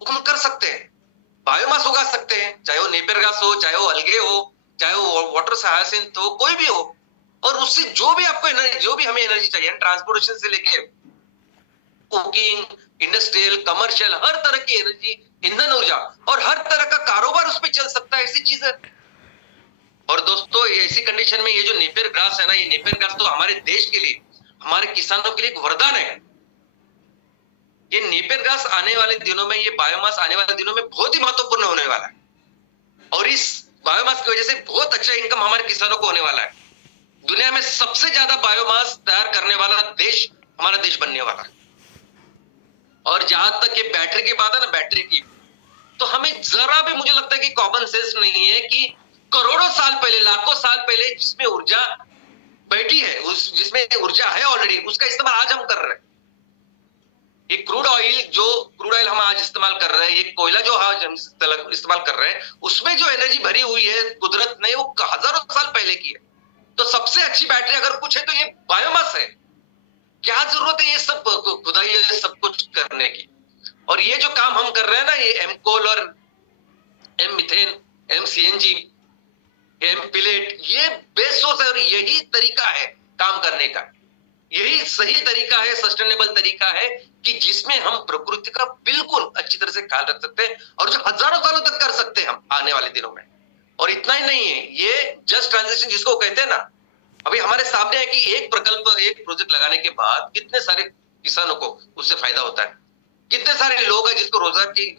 हम कर सकते हैं। बायोमास उगा सकते हैं, चाहे वो नेपियर घास हो, चाहे वो अलगे हो, चाहे वो वाटर हायासिंथ हो, कोई भी हो। और उससे जो भी आपको एनर्जी, जो भी हमें एनर्जी चाहिए, ट्रांसपोर्टेशन से लेके कुकिंग, इंडस्ट्रियल, कमर्शियल, हर तरह की एनर्जी, ईंधन ऊर्जा, और हर तरह का कारोबार उस पर चल सकता है, ऐसी चीज है। और दोस्तों, ऐसी कंडीशन में ये जो नेपियर घास है ना, ये नेपियर घास तो हमारे देश के लिए, हमारे किसानों के लिए एक वरदान है। ये नेपियर घास आने वाले दिनों में, ये बायोमास आने वाले दिनों में बहुत ही महत्वपूर्ण होने वाला है। और इस बायोमास की वजह से बहुत अच्छा इनकम हमारे किसानों को होने वाला है। दुनिया में सबसे ज्यादा बायोमास तैयार करने वाला देश हमारा देश बनने वाला है। और जहां तक ये बैटरी की बात है ना, बैटरी की, तो हमें जरा भी, मुझे लगता है कि कॉमन सेंस नहीं है कि करोड़ों साल पहले, लाखों साल पहले जिसमें ऊर्जा बैठी है, जिसमें ऊर्जा है ऑलरेडी, उसका इस्तेमाल आज हम कर रहे हैं। ये क्रूड ऑयल हम आज इस्तेमाल कर रहे हैं, ये कोयला जो आज हम इस्तेमाल कर रहे हैं, उसमें जो एनर्जी भरी हुई है कुदरत ने, वो हजारों साल पहले की है। तो सबसे अच्छी बैटरी अगर कुछ है तो ये बायोमास है। क्या जरूरत है ये सब खुदाई, सब कुछ करने की? और ये जो काम हम कर रहे हैं ना, ये एमकोल और M methane, M CNG, M pellet, ये बेस्ट सोर्स है। और यही तरीका है काम करने का, यही सही तरीका है, सस्टेनेबल तरीका है, कि जिसमें हम प्रकृति का बिल्कुल अच्छी तरह से ख्याल रख सकते हैं, और जो हजारों सालों तक कर सकते हैं हम आने वाले दिनों में। और इतना ही नहीं है, ये जस्ट ट्रांजिशन जिसको कहते हैं ना, अभी हमारे सामने है कि एक प्रकल्प, एक प्रोजेक्ट लगाने के बाद कितने सारे किसानों को उससे फायदा होता है, कितने सारे लोग हैं जिसको रोजगार की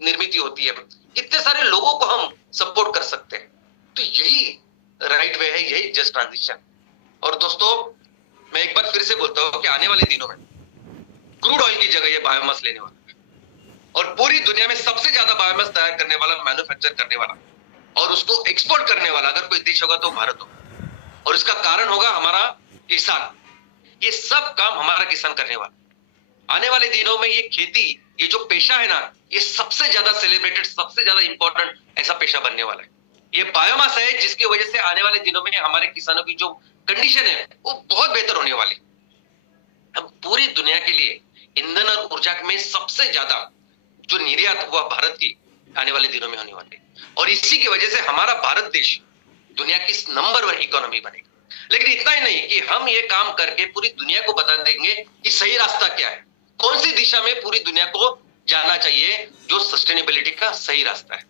निर्मित होती है, कितने सारे लोगों को हम सपोर्ट कर सकते हैं। तो यही राइट वे है, यही जस्ट ट्रांजिशन। और दोस्तों, मैं एक बार फिर से बोलता हूं कि आने वाले दिनों में क्रूड ऑयल की जगह ये बायोमास लेने वाला है, और पूरी दुनिया में सबसे ज्यादा बायोमास तैयार करने वाला, मैन्युफैक्चर करने वाला, और उसको एक्सपोर्ट करने वाला अगर कोई देश होगा तो भारत होगा। और इसका कारण होगा हमारा किसान। ये सब काम हमारा किसान करने वाला। आने वाले दिनों में ये खेती, ये जो पेशा है ना, ये सबसे ज्यादा सेलिब्रेटेड, सबसे ज्यादा इंपॉर्टेंट ऐसा पेशा बनने वाला है। ये बायोमास है जिसकी वजह से आने वाले दिनों में हमारे किसानों की जो कंडीशन है वो बहुत बेहतर होने वाली। हम पूरी दुनिया के लिए ईंधन और ऊर्जा में सबसे ज्यादा जो निर्यात हुआ भारत की आने वाले दिनों में होने वाली, और इसी की वजह से हमारा भारत देश दुनिया की नंबर 1 इकोनॉमी बनेगा। लेकिन इतना ही नहीं कि हम ये काम करके पूरी दुनिया को बता देंगे कि सही रास्ता क्या है, कौन सी दिशा में पूरी दुनिया को जाना चाहिए, जो सस्टेनेबिलिटी का सही रास्ता है।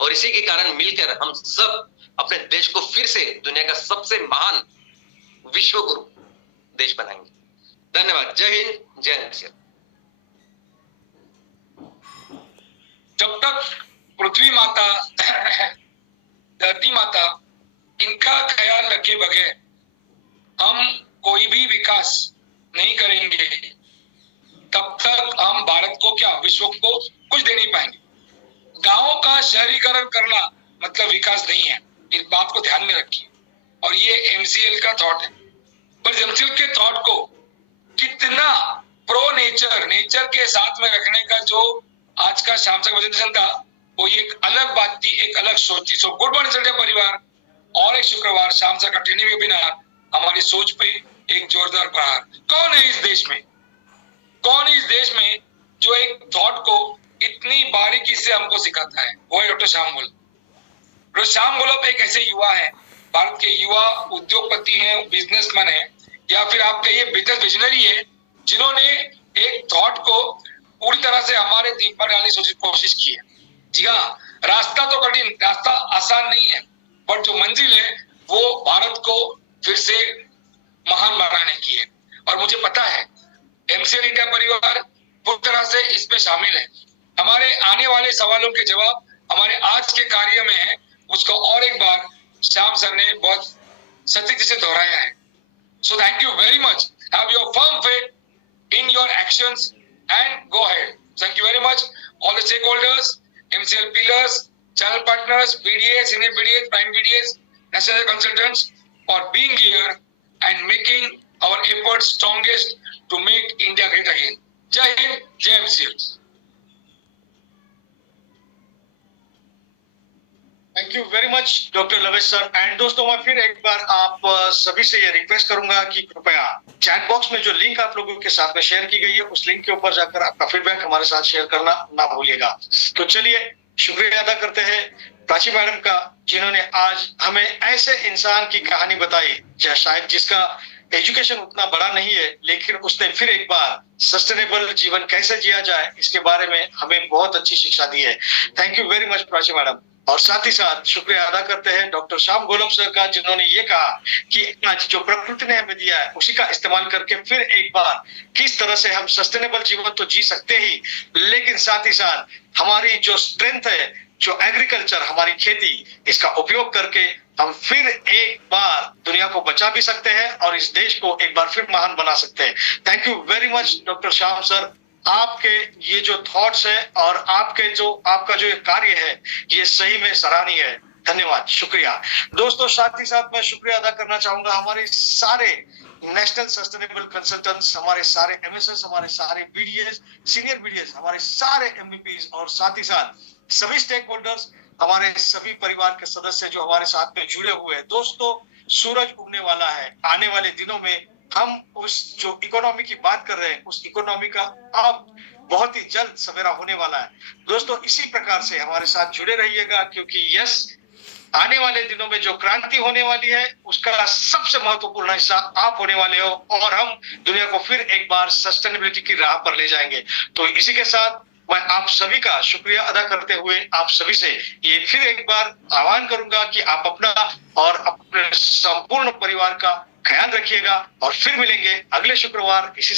और इसी के कारण मिलकर हम सब अपने देश को फिर से दुनिया का सबसे महान विश्व गुरु देश बनाएंगे। धन्यवाद। जय हिंद, जय हिंद। जब तक पृथ्वी माता, धरती माता, इनका ख्याल रखे बगैर हम कोई भी विकास नहीं करेंगे। तब तक हम भारत को क्या, विश्व को कुछ दे नहीं पाएंगे। गांवों का शहरीकरण करना मतलब विकास नहीं है, इस बात को ध्यान में रखिए। और ये एमसीएल का थॉट है, पर एमसीएल के थॉट को कितना प्रो नेचर, नेचर के साथ में रखने का जो आज का शाम तक प्रेजेंटेशन था, वो एक अलग बात थी, एक अलग सोच थी। सो गुड मॉर्निंग संडे परिवार, और एक शुक्रवार शाम तक का ट्रेनिंग वेबिनार, हमारी सोच पे एक जोरदार प्रहार। कौन है इस देश में, कौन इस देश में जो एक थॉट को इतनी बारीकी से हमको सिखाता है? वो है डॉक्टर श्याम गोलब। डॉक्टर श्याम गोलब एक ऐसे युवा है, भारत के युवा उद्योगपति हैं, बिजनेसमैन है, या फिर आप कहिए बिजनेस विजनरी है, जिन्होंने एक थॉट को पूरी तरह से हमारे दिल पर डालने की कोशिश की है। जी हाँ, रास्ता तो कठिन, रास्ता आसान नहीं है, पर जो मंजिल है वो भारत को फिर से महान बनाने की है। और मुझे पता है एमसीएल इंडिया परिवार पूरी तरह से इसमें शामिल है। हमारे आने वाले सवालों के जवाब हमारे आज के कार्य में है, उसको और एक बार श्याम सर ने बहुत सटीकता से दोहराया है। So thank you very much. Have your firm faith in your actions and go ahead. Thank you very much. All the stakeholders, MCL pillars, channel partners, BDAs, senior BDAs, prime BDAs, national consultants for being here and making our efforts strongest to make India great again. Jai Hind, Jai MCL. Thank you very much doctor लवेश sir. And दोस्तों, मैं फिर एक बार आप सभी से ये request करूंगा कि कृपया चैट बॉक्स में जो लिंक आप लोगों के साथ में शेयर की गई है, उस लिंक के ऊपर जाकर आपका फीडबैक हमारे साथ शेयर करना ना भूलिएगा। तो चलिए, शुक्रिया अदा करते हैं प्राची मैडम का, जिन्होंने आज हमें ऐसे इंसान की कहानी बताई शायद जिसका एजुकेशन उतना बड़ा नहीं है, लेकिन उसने फिर एक बार सस्टेनेबल जीवन कैसे जिया जाए इसके बारे में हमें बहुत अच्छी शिक्षा दी है। Thank you very much Prachi madam. और साथ ही साथ शुक्रिया अदा करते हैं डॉक्टर श्याम गोलब सर का, जिन्होंने ये कहा कि आज जो प्रकृति ने हमें दिया है उसी का इस्तेमाल करके फिर एक बार किस तरह से हम सस्टेनेबल जीवन तो जी सकते ही, लेकिन साथ ही साथ हमारी जो स्ट्रेंथ है, जो एग्रीकल्चर, हमारी खेती, इसका उपयोग करके हम फिर एक बार दुनिया को बचा भी सकते हैं और इस देश को एक बार फिर महान बना सकते हैं। Thank you very much doctor Shyam sir. आपके ये जो थॉट्स है और आपका जो ये कार्य है, ये सही में सराहनीय है। धन्यवाद, शुक्रिया। दोस्तों, साथ ही साथ मैं शुक्रिया अदा करना चाहूंगा हमारे सारे नेशनल सस्टेनेबल कंसल्टेंट्स, हमारे सारे एमएसएस, हमारे सारे बीडीएस, सीनियर बीडीएस, हमारे सारे एमवीपीज, और साथ ही साथ सभी स्टेक होल्डर्स, हमारे सभी परिवार के सदस्य जो हमारे साथ में जुड़े हुए हैं। दोस्तों, सूरज उगने वाला है। आने वाले दिनों में हम उस जो इकोनॉमी की बात कर रहे हैं, उस इकोनॉमी का अब बहुत ही जल्द सवेरा होने वाला है। दोस्तों, इसी प्रकार से हमारे साथ जुड़े रहिएगा, क्योंकि यस, आने वाले दिनों में जो क्रांति होने वाली है उसका सबसे महत्वपूर्ण हिस्सा आप होने वाले हो, और हम दुनिया को फिर एक बार सस्टेनेबिलिटी की राह पर ले जाएंगे। तो इसी के साथ मैं आप सभी का शुक्रिया अदा करते हुए आप सभी से ये फिर एक बार आह्वान करूंगा कि आप अपना और अपने संपूर्ण परिवार का ख्याल रखिएगा, और फिर मिलेंगे अगले शुक्रवार इसी